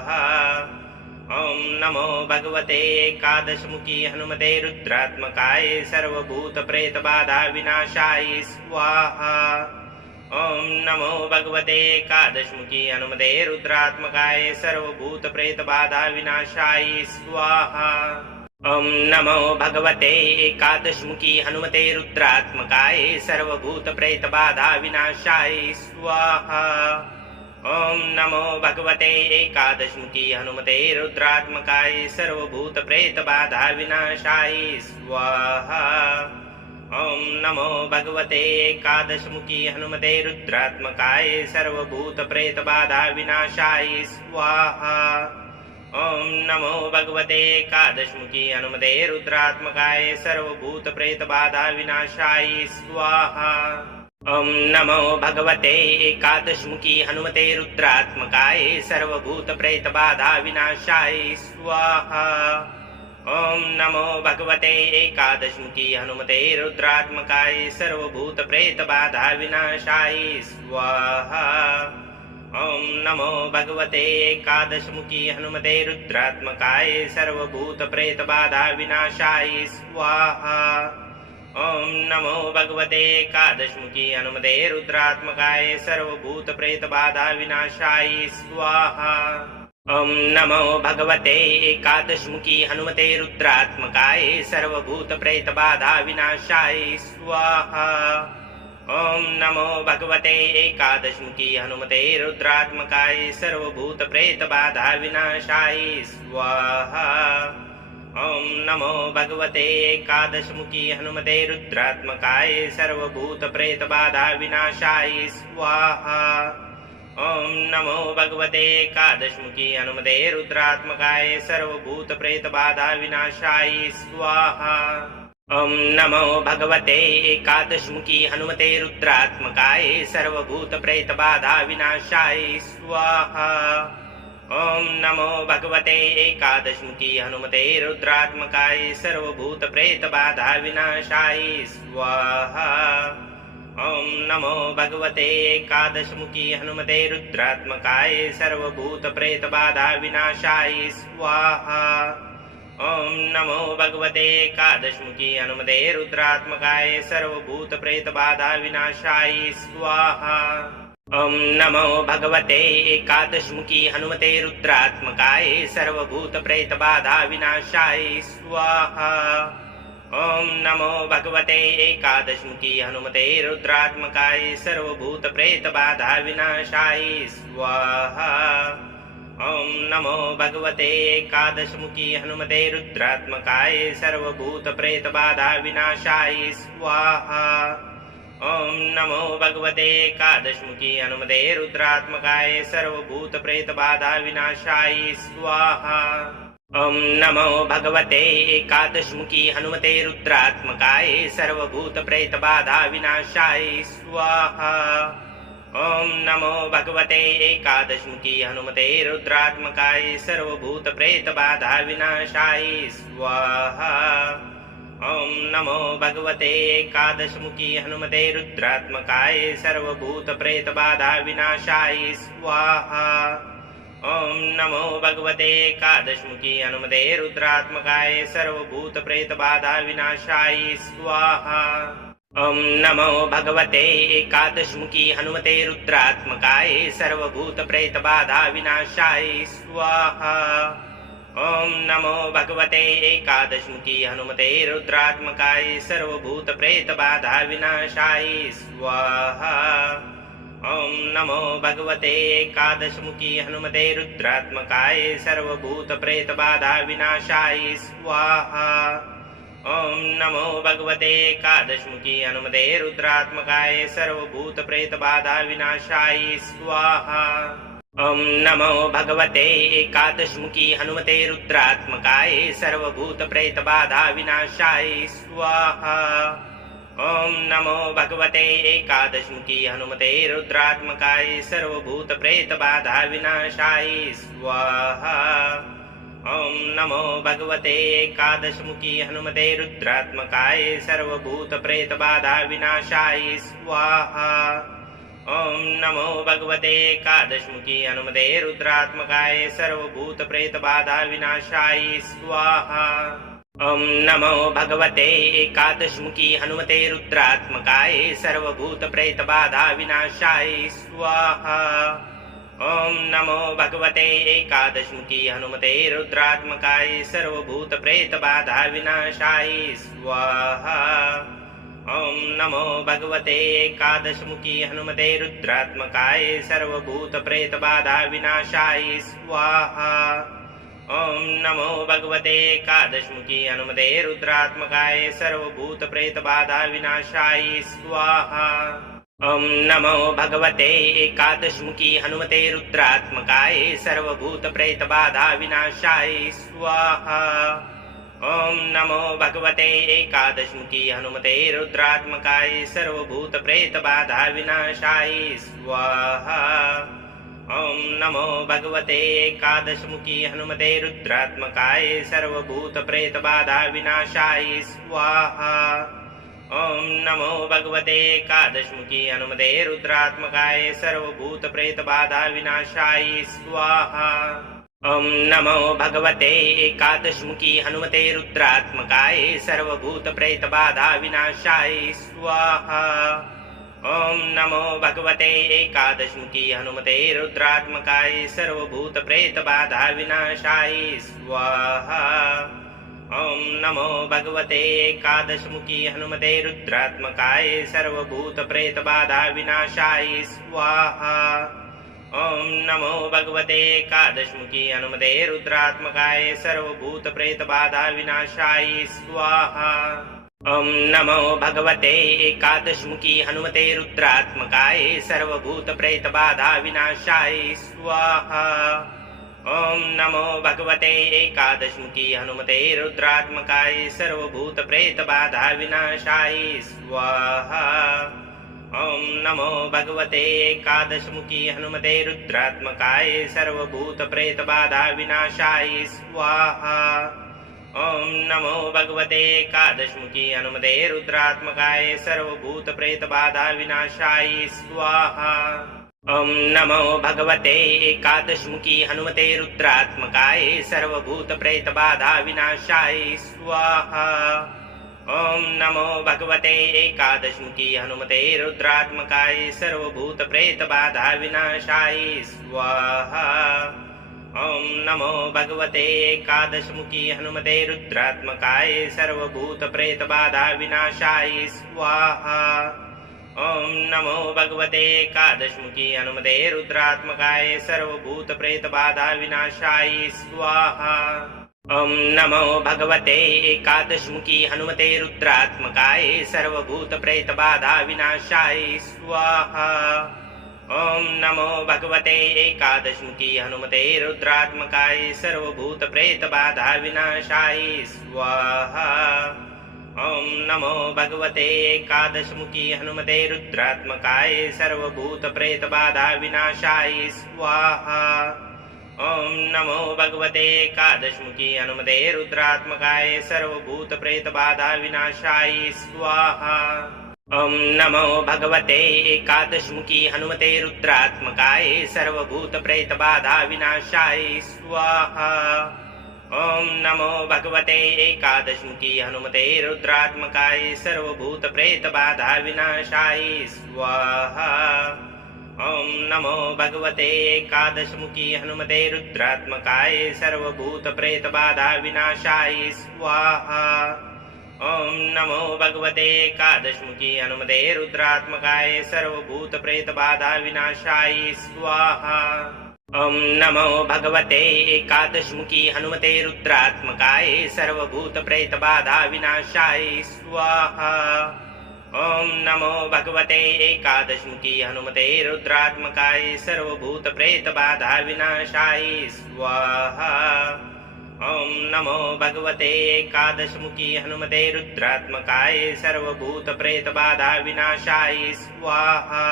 ओम नमो भगवते एकादशमुखी हनुमते रुद्रात्मकाय सर्वभूत प्रेत बाधा विनाशाय स्वाहा। ओम नमो भगवते एकादशमुखी हनुमते रुद्रात्मकाय सर्वभूत प्रेत बाधा विनाशाय स्वाहा। ओम नमो भगवते एकादशमुखी हनुमते रुद्रात्मकाय सर्वभूत प्रेत बाधा विनाशाय स्वाहा। ओम नमो भगवते एकादशमुखी हनुमते रुद्रात्मकाय सर्वभूत प्रेत बाधा विनाशाय स्वाहा। ओम नमो भगवते एकादशमुखी हनुमते रुद्रात्मकाय सर्वभूत प्रेत बाधा विनाशाय स्वाहा। ओम नमो भगवते एकादशमुखी हनुमते रुद्रात्मकाय सर्वभूत प्रेत बाधा विनाशाय स्वाहा। ॐ नमो भगवते एकादशमुखी हनुमते रुद्रात्मकाय सर्वभूतप्रेतबाधा विनाशाय स्वाहा। ॐ नमो भगवते एकादशमुखी हनुमते रुद्रात्मकाय सर्वभूतप्रेतबाधा विनाशाय स्वाहा। ॐ नमो भगवते एकादशमुखी हनुमते रुद्रात्मकाय सर्वभूतप्रेतबाधा विनाशाय स्वाहा। ॐ नमो भगवते एकादशमुखी हनुमते रुद्रात्मकाय सर्वभूतप्रेतबाधा विनाशाय स्वाहा। ॐ नमो भगवते एकादशमुखी हनुमते रुद्रात्मकाय सर्वभूतप्रेतबाधा विनाशाय स्वाहा। ॐ नमो भगवते एकादशमुखी हनुमते रुद्रात्मकाय सर्वभूतप्रेतबाधा विनाशाय स्वाहा। ॐ नमो भगवते एकादशमुखी हनुमते रुद्रात्मकाय सर्वभूतप्रेतबाधा विनाशाय स्वाहा। ॐ नमो भगवते एकादशमुखी हनुमते रुद्रात्मकाय सर्वभूतप्रेतबाधा विनाशाय स्वाहा। ॐ नमो भगवते एकादशमुखी हनुमते रुद्रात्मकाय सर्वभूतप्रेतबाधा विनाशाय स्वाहा। ॐ नमो भगवते एकादशमुखी हनुमते रुद्रात्मकाय सर्वभूतप्रेतबाधा विनाशाय स्वाहा। ॐ नमो भगवते एकादशमुखी हनुमते रुद्रात्मकाय सर्वभूतप्रेतबाधा विनाशाय स्वाहा। ॐ नमो भगवते एकादशमुखी हनुमते रुद्रात्मकाय सर्वभूतप्रेतबाधा विनाशाय स्वाहा। ॐ नमो भगवते एकादशमुखी हनुमते रुद्रात्मकाय सर्वभूतप्रेतबाधा विनाशाय स्वाहा। ॐ नमो भगवते एकादशमुखी हनुमते रुद्रात्मकाय सर्वभूतप्रेतबाधा विनाशाय स्वाहा। ॐ नमो भगवते एकादशमुखी हनुमते रुद्रात्मकाय सर्वभूतप्रेतबाधा विनाशाय स्वाहा। ॐ नमो भगवते एकादशमुखी हनुमते रुद्रात्मकाय सर्वभूतप्रेतबाधा विनाशाय स्वाहा। ॐ नमो भगवते एकादशमुखी हनुमते रुद्रात्मकाय सर्वभूतप्रेतबाधा विनाशाय स्वाहा। ॐ नमो भगवते एकादशमुखी हनुमते रुद्रात्मकाय सर्वभूतप्रेतबाधा विनाशाय स्वाहा। ॐ नमो भगवते एकादशमुखी हनुमते रुद्रात्मकाय सर्वभूतप्रेतबाधा विनाशाय स्वाहा। ॐ नमो भगवते एकादशमुखी हनुमते रुद्रात्मकाय सर्वभूतप्रेतबाधा विनाशाय स्वाहा। ॐ नमो भगवते एकादशमुखी हनुमते रुद्रात्मकाय सर्वभूतप्रेतबाधा विनाशाय स्वाहा। ॐ नमो भगवते एकादशमुखी हनुमते रुद्रात्मकाय सर्वभूतप्रेतबाधा विनाशाय स्वाहा। ॐ नमो भगवते एकादशमुखी हनुमते रुद्रात्मकाय सर्वभूतप्रेतबाधा विनाशाय स्वाहा। ॐ नमो भगवते एकादशमुखी हनुमते रुद्रात्मकाय सर्वभूतप्रेतबाधा विनाशाय स्वाहा। ॐ नमो भगवते एकादशमुखी हनुमते रुद्रात्मकाय सर्वभूतप्रेतबाधा विनाशाय स्वाहा। ॐ नमो भगवते एकादशमुखी हनुमते रुद्रात्मकाय सर्वभूतप्रेतबाधा विनाशाय स्वाहा। ॐ नमो भगवते एकादशमुखी हनुमते रुद्रात्मकाय सर्वभूतप्रेतबाधा विनाशाय स्वाहा। ॐ नमो भगवते एकादशमुखी हनुमते रुद्रात्मकाय सर्वभूतप्रेतबाधा विनाशाय स्वाहा। ॐ नमो भगवते एकादशमुखी हनुमते रुद्रात्मकाय सर्वभूतप्रेतबाधा विनाशाय स्वाहा। ॐ नमो भगवते एकादशमुखी हनुमते रुद्रात्मकाय सर्वभूतप्रेतबाधा विनाशाय स्वाहा। ॐ नमो भगवते एकादशमुखी हनुमते रुद्रात्मकाय सर्वभूतप्रेतबाधा विनाशाय स्वाहा। ॐ नमो भगवते एकादशमुखी हनुमते रुद्रात्मकाय सर्वभूतप्रेतबाधा विनाशाय स्वाहा। ॐ नमो भगवते एकादशमुखी हनुमते रुद्रात्मकाय सर्वभूतप्रेतबाधा विनाशाय स्वाहा। ॐ नमो भगवते एकादशमुखी हनुमते रुद्रात्मकाय सर्वभूतप्रेतबाधा विनाशाय स्वाहा। ॐ नमो भगवते एकादशमुखी हनुमते रुद्रात्मकाय सर्वभूतप्रेतबाधा विनाशाय स्वाहा। ॐ नमो भगवते एकादशमुखी हनुमते रुद्रात्मकाय सर्वभूतप्रेतबाधा विनाशाय स्वाहा। ॐ नमो भगवते एकादशमुखी हनुमते रुद्रात्मकाय सर्वभूतप्रेतबाधा विनाशाय स्वाहा। ॐ नमो भगवते एकादशमुखी हनुमते रुद्रात्मकाय सर्वभूतप्रेतबाधा विनाशाय स्वाहा। ॐ नमो भगवते एकादशमुखी हनुमते रुद्रात्मकाय सर्वभूतप्रेतबाधा विनाशाय स्वाहा। ॐ नमो भगवते एकादशमुखी हनुमते रुद्रात्मकाय सर्वभूतप्रेतबाधा विनाशाय स्वाहा। ॐ नमो भगवते एकादशमुखी हनुमते रुद्रात्मकाय सर्वभूतप्रेतबाधा विनाशाय स्वाहा। ॐ नमो भगवते एकादशमुखी हनुमते रुद्रात्मकाय सर्वभूतप्रेतबाधा विनाशाय स्वाहा। ॐ नमो भगवते एकादशमुखी हनुमते रुद्रात्मकाय सर्वभूतप्रेतबाधा विनाशाय स्वाहा। ॐ नमो भगवते एकादशमुखी हनुमते रुद्रात्मकाय सर्वभूतप्रेतबाधा विनाशाय स्वाहा। ॐ नमो भगवते एकादशमुखी हनुमते रुद्रात्मकाय सर्वभूतप्रेतबाधा विनाशाय स्वाहा। ॐ नमो भगवते एकादशमुखी हनुमते रुद्रात्मकाय सर्वभूतप्रेतबाधा विनाशाय स्वाहा। ॐ नमो भगवते एकादशमुखी हनुमते रुद्रात्मकाय सर्वभूतप्रेतबाधा विनाशाय स्वाहा। ॐ नमो भगवते एकादशमुखी हनुमते रुद्रात्मकाय सर्वभूतप्रेतबाधा विनाशाय स्वाहा। ॐ नमो भगवते एकादशमुखी हनुमते रुद्रात्मकाय सर्वभूतप्रेतबाधा विनाशाय स्वाहा। ॐ नमो भगवते एकादशमुखी हनुमते रुद्रात्मकाय सर्वभूतप्रेतबाधा विनाशाय स्वाहा। ॐ नमो भगवते एकादशमुखी हनुमते रुद्रात्मकाय सर्वभूतप्रेतबाधा विनाशाय स्वाहा। ॐ नमो भगवते एकादशमुखी हनुमते रुद्रात्मकाय सर्वभूतप्रेतबाधा विनाशाय स्वाहा। ॐ नमो भगवते एकादशमुखी हनुमते रुद्रात्मकाय सर्वभूतप्रेतबाधा विनाशाय स्वाहा। ॐ नमो भगवते एकादशमुखी हनुमते रुद्रात्मकाय सर्वभूतप्रेतबाधा विनाशाय स्वाहा। ॐ नमो भगवते एकादशमुखी हनुमते रुद्रात्मकाय सर्वभूतप्रेतबाधा विनाशाय स्वाहा। ॐ नमो भगवते एकादशमुखी हनुमते रुद्रात्मकाय सर्वभूतप्रेतबाधा विनाशाय स्वाहा। ॐ नमो भगवते एकादशमुखी हनुमते रुद्रात्मकाय सर्वभूतप्रेतबाधा विनाशाय स्वाहा। ॐ नमो भगवते एकादशमुखी हनुमते रुद्रात्मकाय सर्वभूतप्रेतबाधा विनाशाय स्वाहा। ॐ नमो भगवते एकादशमुखी हनुमते रुद्रात्मकाय सर्वभूतप्रेतबाधा विनाशाय स्वाहा।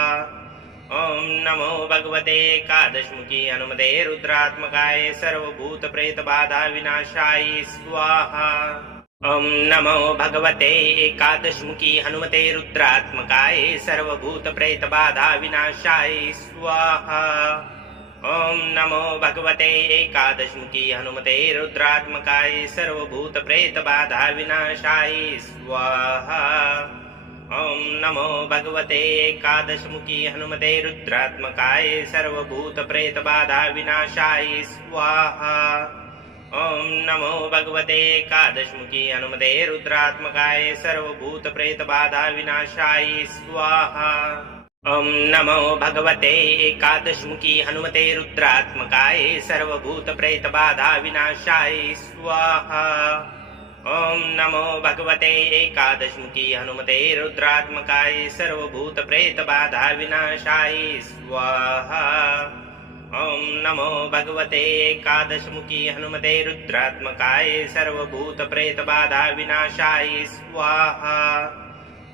ॐ नमो भगवते एकादशमुखी हनुमते रुद्रात्मकाय सर्वभूतप्रेतबाधा विनाशाय स्वाहा। ॐ नमो भगवते एकादशमुखी हनुमते रुद्रात्मकाय सर्वभूतप्रेतबाधा विनाशाय स्वाहा। ॐ नमो भगवते एकादशमुखी हनुमते रुद्रात्मकाय सर्वभूतप्रेतबाधा विनाशाय स्वाहा। ॐ नमो भगवते एकादशमुखी हनुमते रुद्रात्मकाय सर्वभूतप्रेतबाधा विनाशाय स्वाहा। ॐ नमो भगवते एकादशमुखी हनुमते रुद्रात्मकाय सर्वभूतप्रेतबाधा विनाशाय स्वाहा। ॐ नमो भगवते एकादशमुखी हनुमते रुद्रात्मकाय सर्वभूतप्रेतबाधा विनाशाय स्वाहा। ॐ नमो भगवते एकादशमुखी हनुमते रुद्रात्मकाय सर्वभूतप्रेतबाधा विनाशाय स्वाहा। ॐ नमो भगवते एकादशमुखी हनुमते रुद्रात्मकाय सर्वभूतप्रेतबाधा विनाशाय स्वाहा।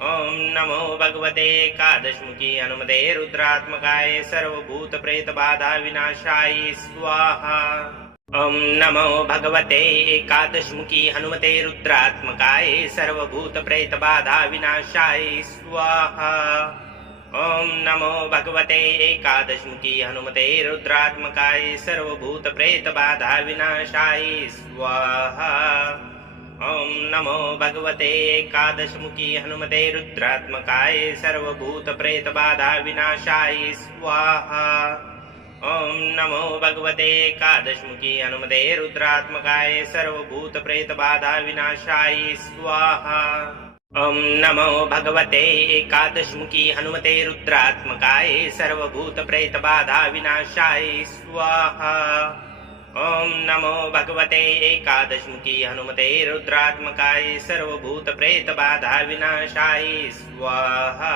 ॐ नमो भगवते एकादशमुखी हनुमते रुद्रात्मकाय सर्वभूतप्रेतबाधा विनाशाय स्वाहा। ॐ नमो भगवते एकादशमुखी हनुमते रुद्रात्मकाय सर्वभूतप्रेतबाधा विनाशाय स्वाहा। ॐ नमो भगवते एकादशमुखी हनुमते रुद्रात्मकाय सर्वभूतप्रेतबाधा विनाशाय स्वाहा। ॐ नमो भगवते एकादशमुखी हनुमते रुद्रात्मकाय सर्वभूतप्रेतबाधा विनाशाय स्वाहा। ॐ नमो भगवते एकादशमुखी हनुमते रुद्रात्मकाय सर्वभूतप्रेतबाधा विनाशाय स्वाहा। ॐ नमो भगवते एकादशमुखी हनुमते रुद्रात्मकाय सर्वभूतप्रेतबाधा विनाशाय स्वाहा। ॐ नमो भगवते एकादशमुखी हनुमते रुद्रात्मकाय सर्वभूतप्रेतबाधा विनाशाय स्वाहा।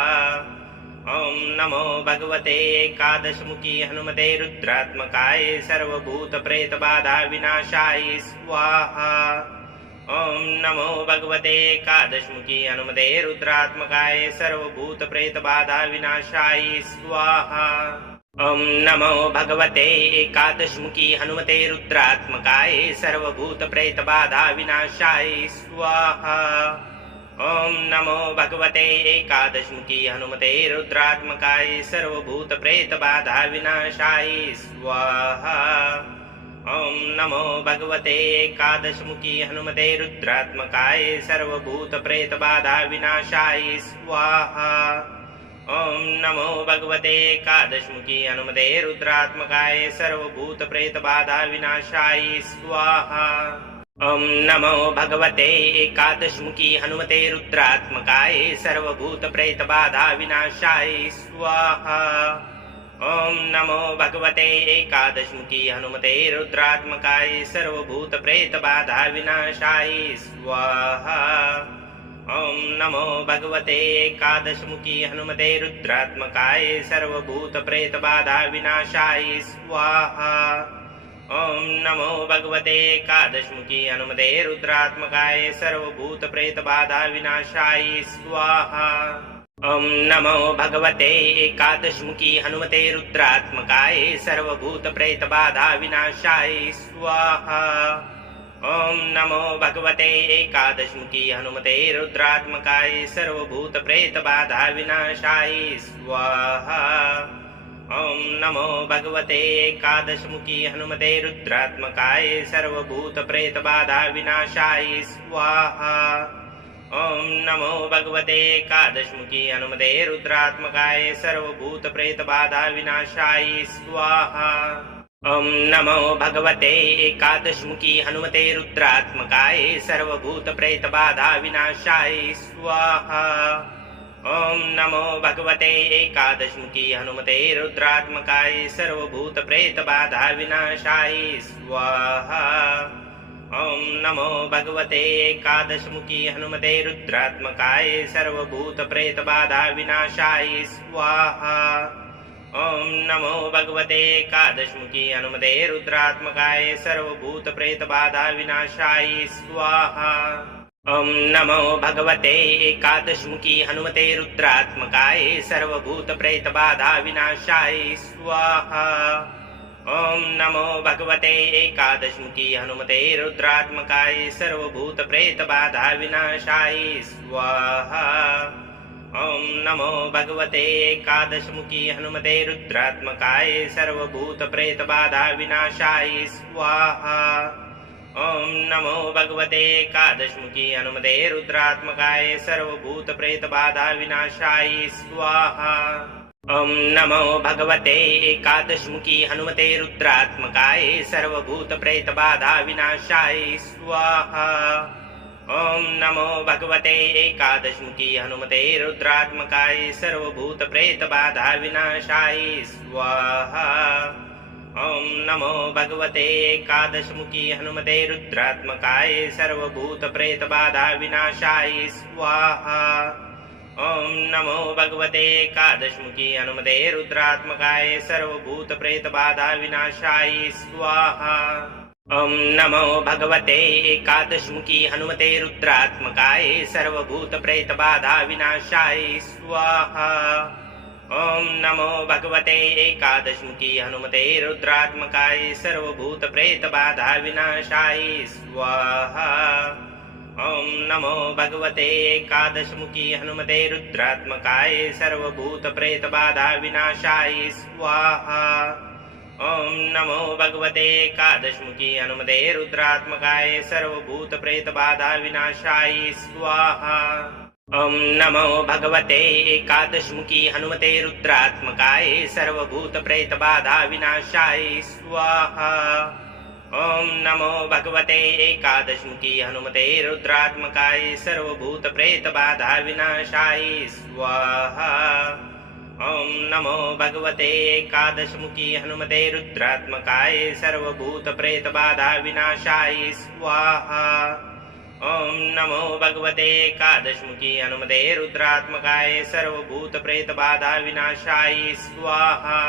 ॐ नमो भगवते एकादशमुखी हनुमते रुद्रात्मकाय सर्वभूतप्रेतबाधा विनाशाय स्वाहा। ॐ नमो भगवते एकादशमुखी हनुमते रुद्रात्मकाय सर्वभूतप्रेतबाधा विनाशाय स्वाहा। ॐ नमो भगवते एकादशमुखी हनुमते रुद्रात्मकाय सर्वभूतप्रेतबाधा विनाशाय स्वाहा। ॐ नमो भगवते एकादशमुखी हनुमते रुद्रात्मकाय सर्वभूतप्रेतबाधा विनाशाय स्वाहा। ॐ नमो भगवते एकादशमुखी हनुमते रुद्रात्मकाय सर्वभूतप्रेतबाधा विनाशाय स्वाहा। ॐ नमो भगवते एकादशमुखी हनुमते रुद्रात्मकाय सर्वभूतप्रेतबाधा विनाशाय स्वाहा। ॐ नमो भगवते एकादशमुखी हनुमते रुद्रात्मकाय सर्वभूतप्रेतबाधा विनाशाय स्वाहा। ॐ नमो भगवते एकादशमुखी हनुमते रुद्रात्मकाय सर्वभूतप्रेतबाधा विनाशाय स्वाहा। ॐ नमो भगवते एकादशमुखी हनुमते रुद्रात्मकाय सर्वभूतप्रेतबाधा विनाशाय स्वाहा। ॐ नमो भगवते एकादशमुखी हनुमते रुद्रात्मकाय सर्वभूतप्रेतबाधा विनाशाय स्वाहा। ॐ नमो भगवते एकादशमुखी हनुमते रुद्रात्मकाय सर्वभूतप्रेतबाधा विनाशाय स्वाहा। ॐ नमो भगवते एकादशमुखी हनुमते रुद्रात्मकाय सर्वभूतप्रेतबाधा विनाशाय स्वाहा। ॐ नमो भगवते एकादशमुखी हनुमते रुद्रात्मकाय सर्वभूतप्रेतबाधा विनाशाय स्वाहा। ॐ नमो भगवते एकादशमुखी हनुमते रुद्रात्मकाय सर्वभूतप्रेतबाधा विनाशाय स्वाहा। ॐ नमो भगवते एकादशमुखी हनुमते रुद्रात्मकाय सर्वभूतप्रेतबाधा विनाशाय स्वाहा। ॐ नमो भगवते एकादशमुखी हनुमते रुद्रात्मकाय सर्वभूतप्रेतबाधा विनाशाय स्वाहा। ॐ नमो भगवते एकादशमुखी हनुमते रुद्रात्मकाय सर्वभूतप्रेतबाधा विनाशाय स्वाहा। ॐ नमो भगवते एकादशमुखी हनुमते रुद्रात्मकाय सर्वभूतप्रेतबाधा विनाशाय स्वाहा। ॐ नमो भगवते एकादशमुखी हनुमते रुद्रात्मकाय सर्वभूतप्रेतबाधा विनाशाय स्वाहा। ॐ नमो भगवते एकादशमुखी हनुमते रुद्रात्मकाय सर्वभूतप्रेतबाधा विनाशाय स्वाहा। ॐ नमो भगवते एकादशमुखी हनुमते रुद्रात्मकाय सर्वभूतप्रेतबाधा विनाशाय स्वाहा। ॐ नमो भगवते एकादशमुखी हनुमते रुद्रात्मकाय सर्वभूतप्रेतबाधा विनाशाय स्वाहा। ॐ नमो भगवते एकादशमुखी हनुमते रुद्रात्मकाय सर्वभूतप्रेतबाधा विनाशाय स्वाहा। ॐ नमो भगवते एकादशमुखी हनुमते रुद्रात्मकाय सर्वभूतप्रेतबाधा विनाशाय स्वाहा। ॐ नमो भगवते एकादशमुखी हनुमते रुद्रात्मकाय सर्वभूतप्रेतबाधा विनाशाय स्वाहा। ॐ नमो भगवते एकादशमुखी हनुमते रुद्रात्मकाय सर्वभूतप्रेतबाधाविनाशाय स्वाहा। ॐ नमो भगवते एकादशमुखी हनुमते रुद्रात्मकाय सर्वभूतप्रेतबाधाविनाशाय स्वाहा। ॐ नमो भगवते एकादशमुखी हनुमते रुद्रात्मकाय सर्वभूतप्रेतबाधाविनाशाय स्वाहा। ॐ नमो भगवते एकादशमुखी हनुमते रुद्रात्मकाय सर्वभूतप्रेतबाधाविनाशाय स्वाहा। ॐ नमो भगवते एकादशमुखी हनुमते रुद्रात्मकाय सर्वभूतप्रेतबाधाविनाशाय स्वाहा। ॐ नमो भगवते एकादशमुखी हनुमते रुद्रात्मकाय सर्वभूतप्रेतबाधाविनाशाय स्वाहा। ॐ नमो भगवते एकादशमुखी हनुमते रुद्रात्मकाय सर्वभूतप्रेतबाधाविनाशाय स्वाहा। ॐ नमो भगवते एकादशमुखी हनुमते रुद्रात्मकाय सर्वभूतप्रेतबाधाविनाशाय स्वाहा। ॐ नमो भगवते एकादशमुखी हनुमते रुद्रात्मकाय सर्वभूतप्रेतबाधाविनाशाय स्वाहा।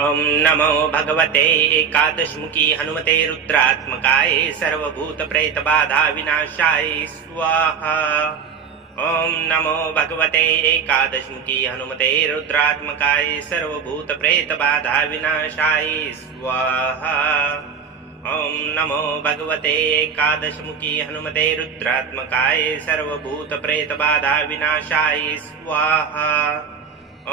ॐ नमो भगवते एकादशमुखी हनुमते रुद्रात्मकाय सर्वभूतप्रेतबाधाविनाशाय स्वाहा। ॐ नमो भगवते एकादशमुखी हनुमते रुद्रात्मकाय सर्वभूतप्रेतबाधाविनाशाय स्वाहा। ॐ नमो भगवते एकादशमुखी हनुमते रुद्रात्मकाय सर्वभूतप्रेतबाधाविनाशाय स्वाहा। ॐ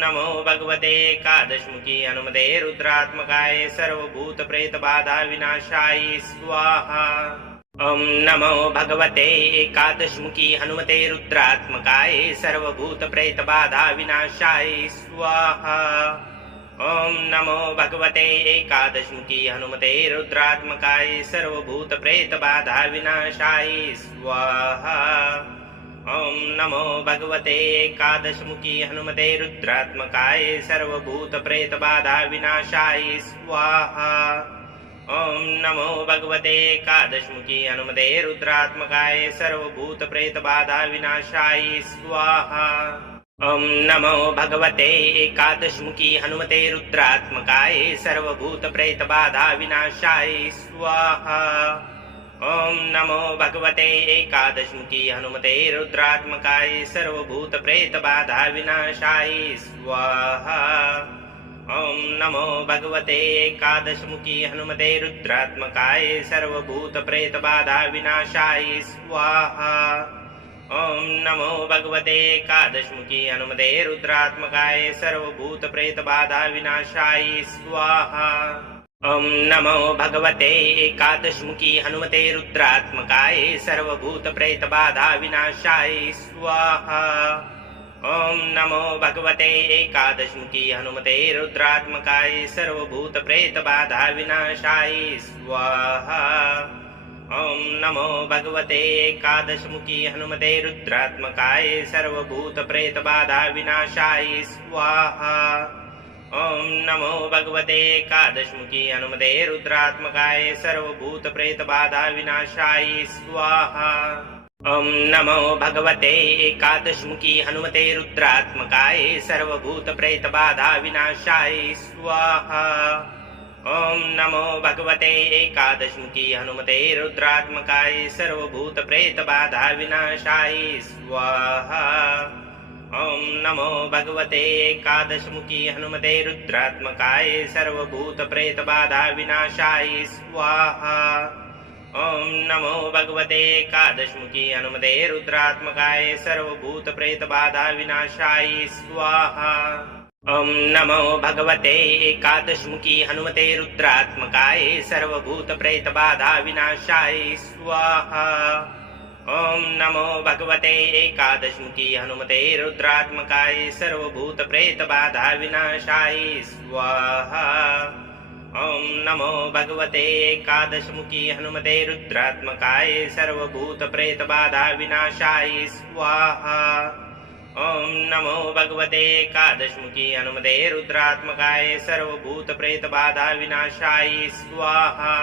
नमो भगवते एकादशमुखी हनुमते रुद्रात्मकाय सर्वभूतप्रेतबाधाविनाशाय स्वाहा। ॐ नमो भगवते एकादशमुखी हनुमते रुद्रात्मकाय सर्वभूतप्रेतबाधाविनाशाय स्वाहा। ॐ नमो भगवते एकादशमुखी हनुमते रुद्रात्मकाय सर्वभूतप्रेतबाधाविनाशाय स्वाहा। ॐ नमो भगवते एकादशमुखी हनुमते रुद्रात्मकाय सर्वभूतप्रेतबाधाविनाशाय स्वाहा। ॐ नमो भगवते एकादशमुखी हनुमते रुद्रात्मकाय सर्वभूतप्रेतबाधाविनाशाय स्वाहा। ॐ नमो भगवते एकादशमुखी हनुमते रुद्रात्मकाय सर्वभूतप्रेतबाधाविनाशाय स्वाहा। ॐ नमो भगवते एकादशमुखी हनुमते रुद्रात्मकाय सर्वभूतप्रेतबाधाविनाशाय स्वाहा। ॐ नमो भगवते एकादशमुखी हनुमते रुद्रात्मकाय सर्वभूतप्रेतबाधाविनाशाय स्वाहा। ॐ नमो भगवते एकादशमुखी हनुमते रुद्रात्मकाय सर्वभूतप्रेतबाधाविनाशाय स्वाहा। ॐ नमो भगवते एकादशमुखी हनुमते रुद्रात्मकाय सर्वभूतप्रेतबाधाविनाशाय स्वाहा। ॐ नमो भगवते एकादशमुखी हनुमते रुद्रात्मकाय सर्वभूतप्रेतबाधाविनाशाय स्वाहा। ॐ नमो भगवते एकादशमुखी हनुमते रुद्रात्मकाय सर्वभूतप्रेतबाधाविनाशाय स्वाहा। ॐ नमो भगवते एकादशमुखी हनुमते रुद्रात्मकाय सर्वभूतप्रेतबाधाविनाशाय स्वाहा। ॐ नमो भगवते एकादशमुखी हनुमते रुद्रात्मकाय सर्वभूतप्रेतबाधाविनाशाय स्वाहा। ॐ नमो भगवते एकादशमुखी हनुमते रुद्रात्मकाय सर्वभूतप्रेतबाधाविनाशाय स्वाहा। ॐ नमो भगवते एकादशमुखी हनुमते रुद्रात्मकाय सर्वभूतप्रेतबाधाविनाशाय स्वाहा। ॐ नमो भगवते एकादशमुखी हनुमते रुद्रात्मकाय सर्वभूतप्रेतबाधाविनाशाय स्वाहा। ॐ नमो भगवते एकादशमुखी हनुमते रुद्रात्मकाय सर्वभूतप्रेतबाधाविनाशाय स्वाहा। ॐ नमो भगवते एकादशमुखी हनुमते रुद्रात्मकाय सर्वभूतप्रेतबाधाविनाशाय स्वाहा। ॐ नमो भगवते एकादशमुखी हनुमते रुद्रात्मकाय सर्वभूतप्रेतबाधाविनाशाय स्वाहा। ॐ नमो भगवते एकादशमुखी हनुमते रुद्रात्मकाय सर्वभूतप्रेतबाधाविनाशाय स्वाहा।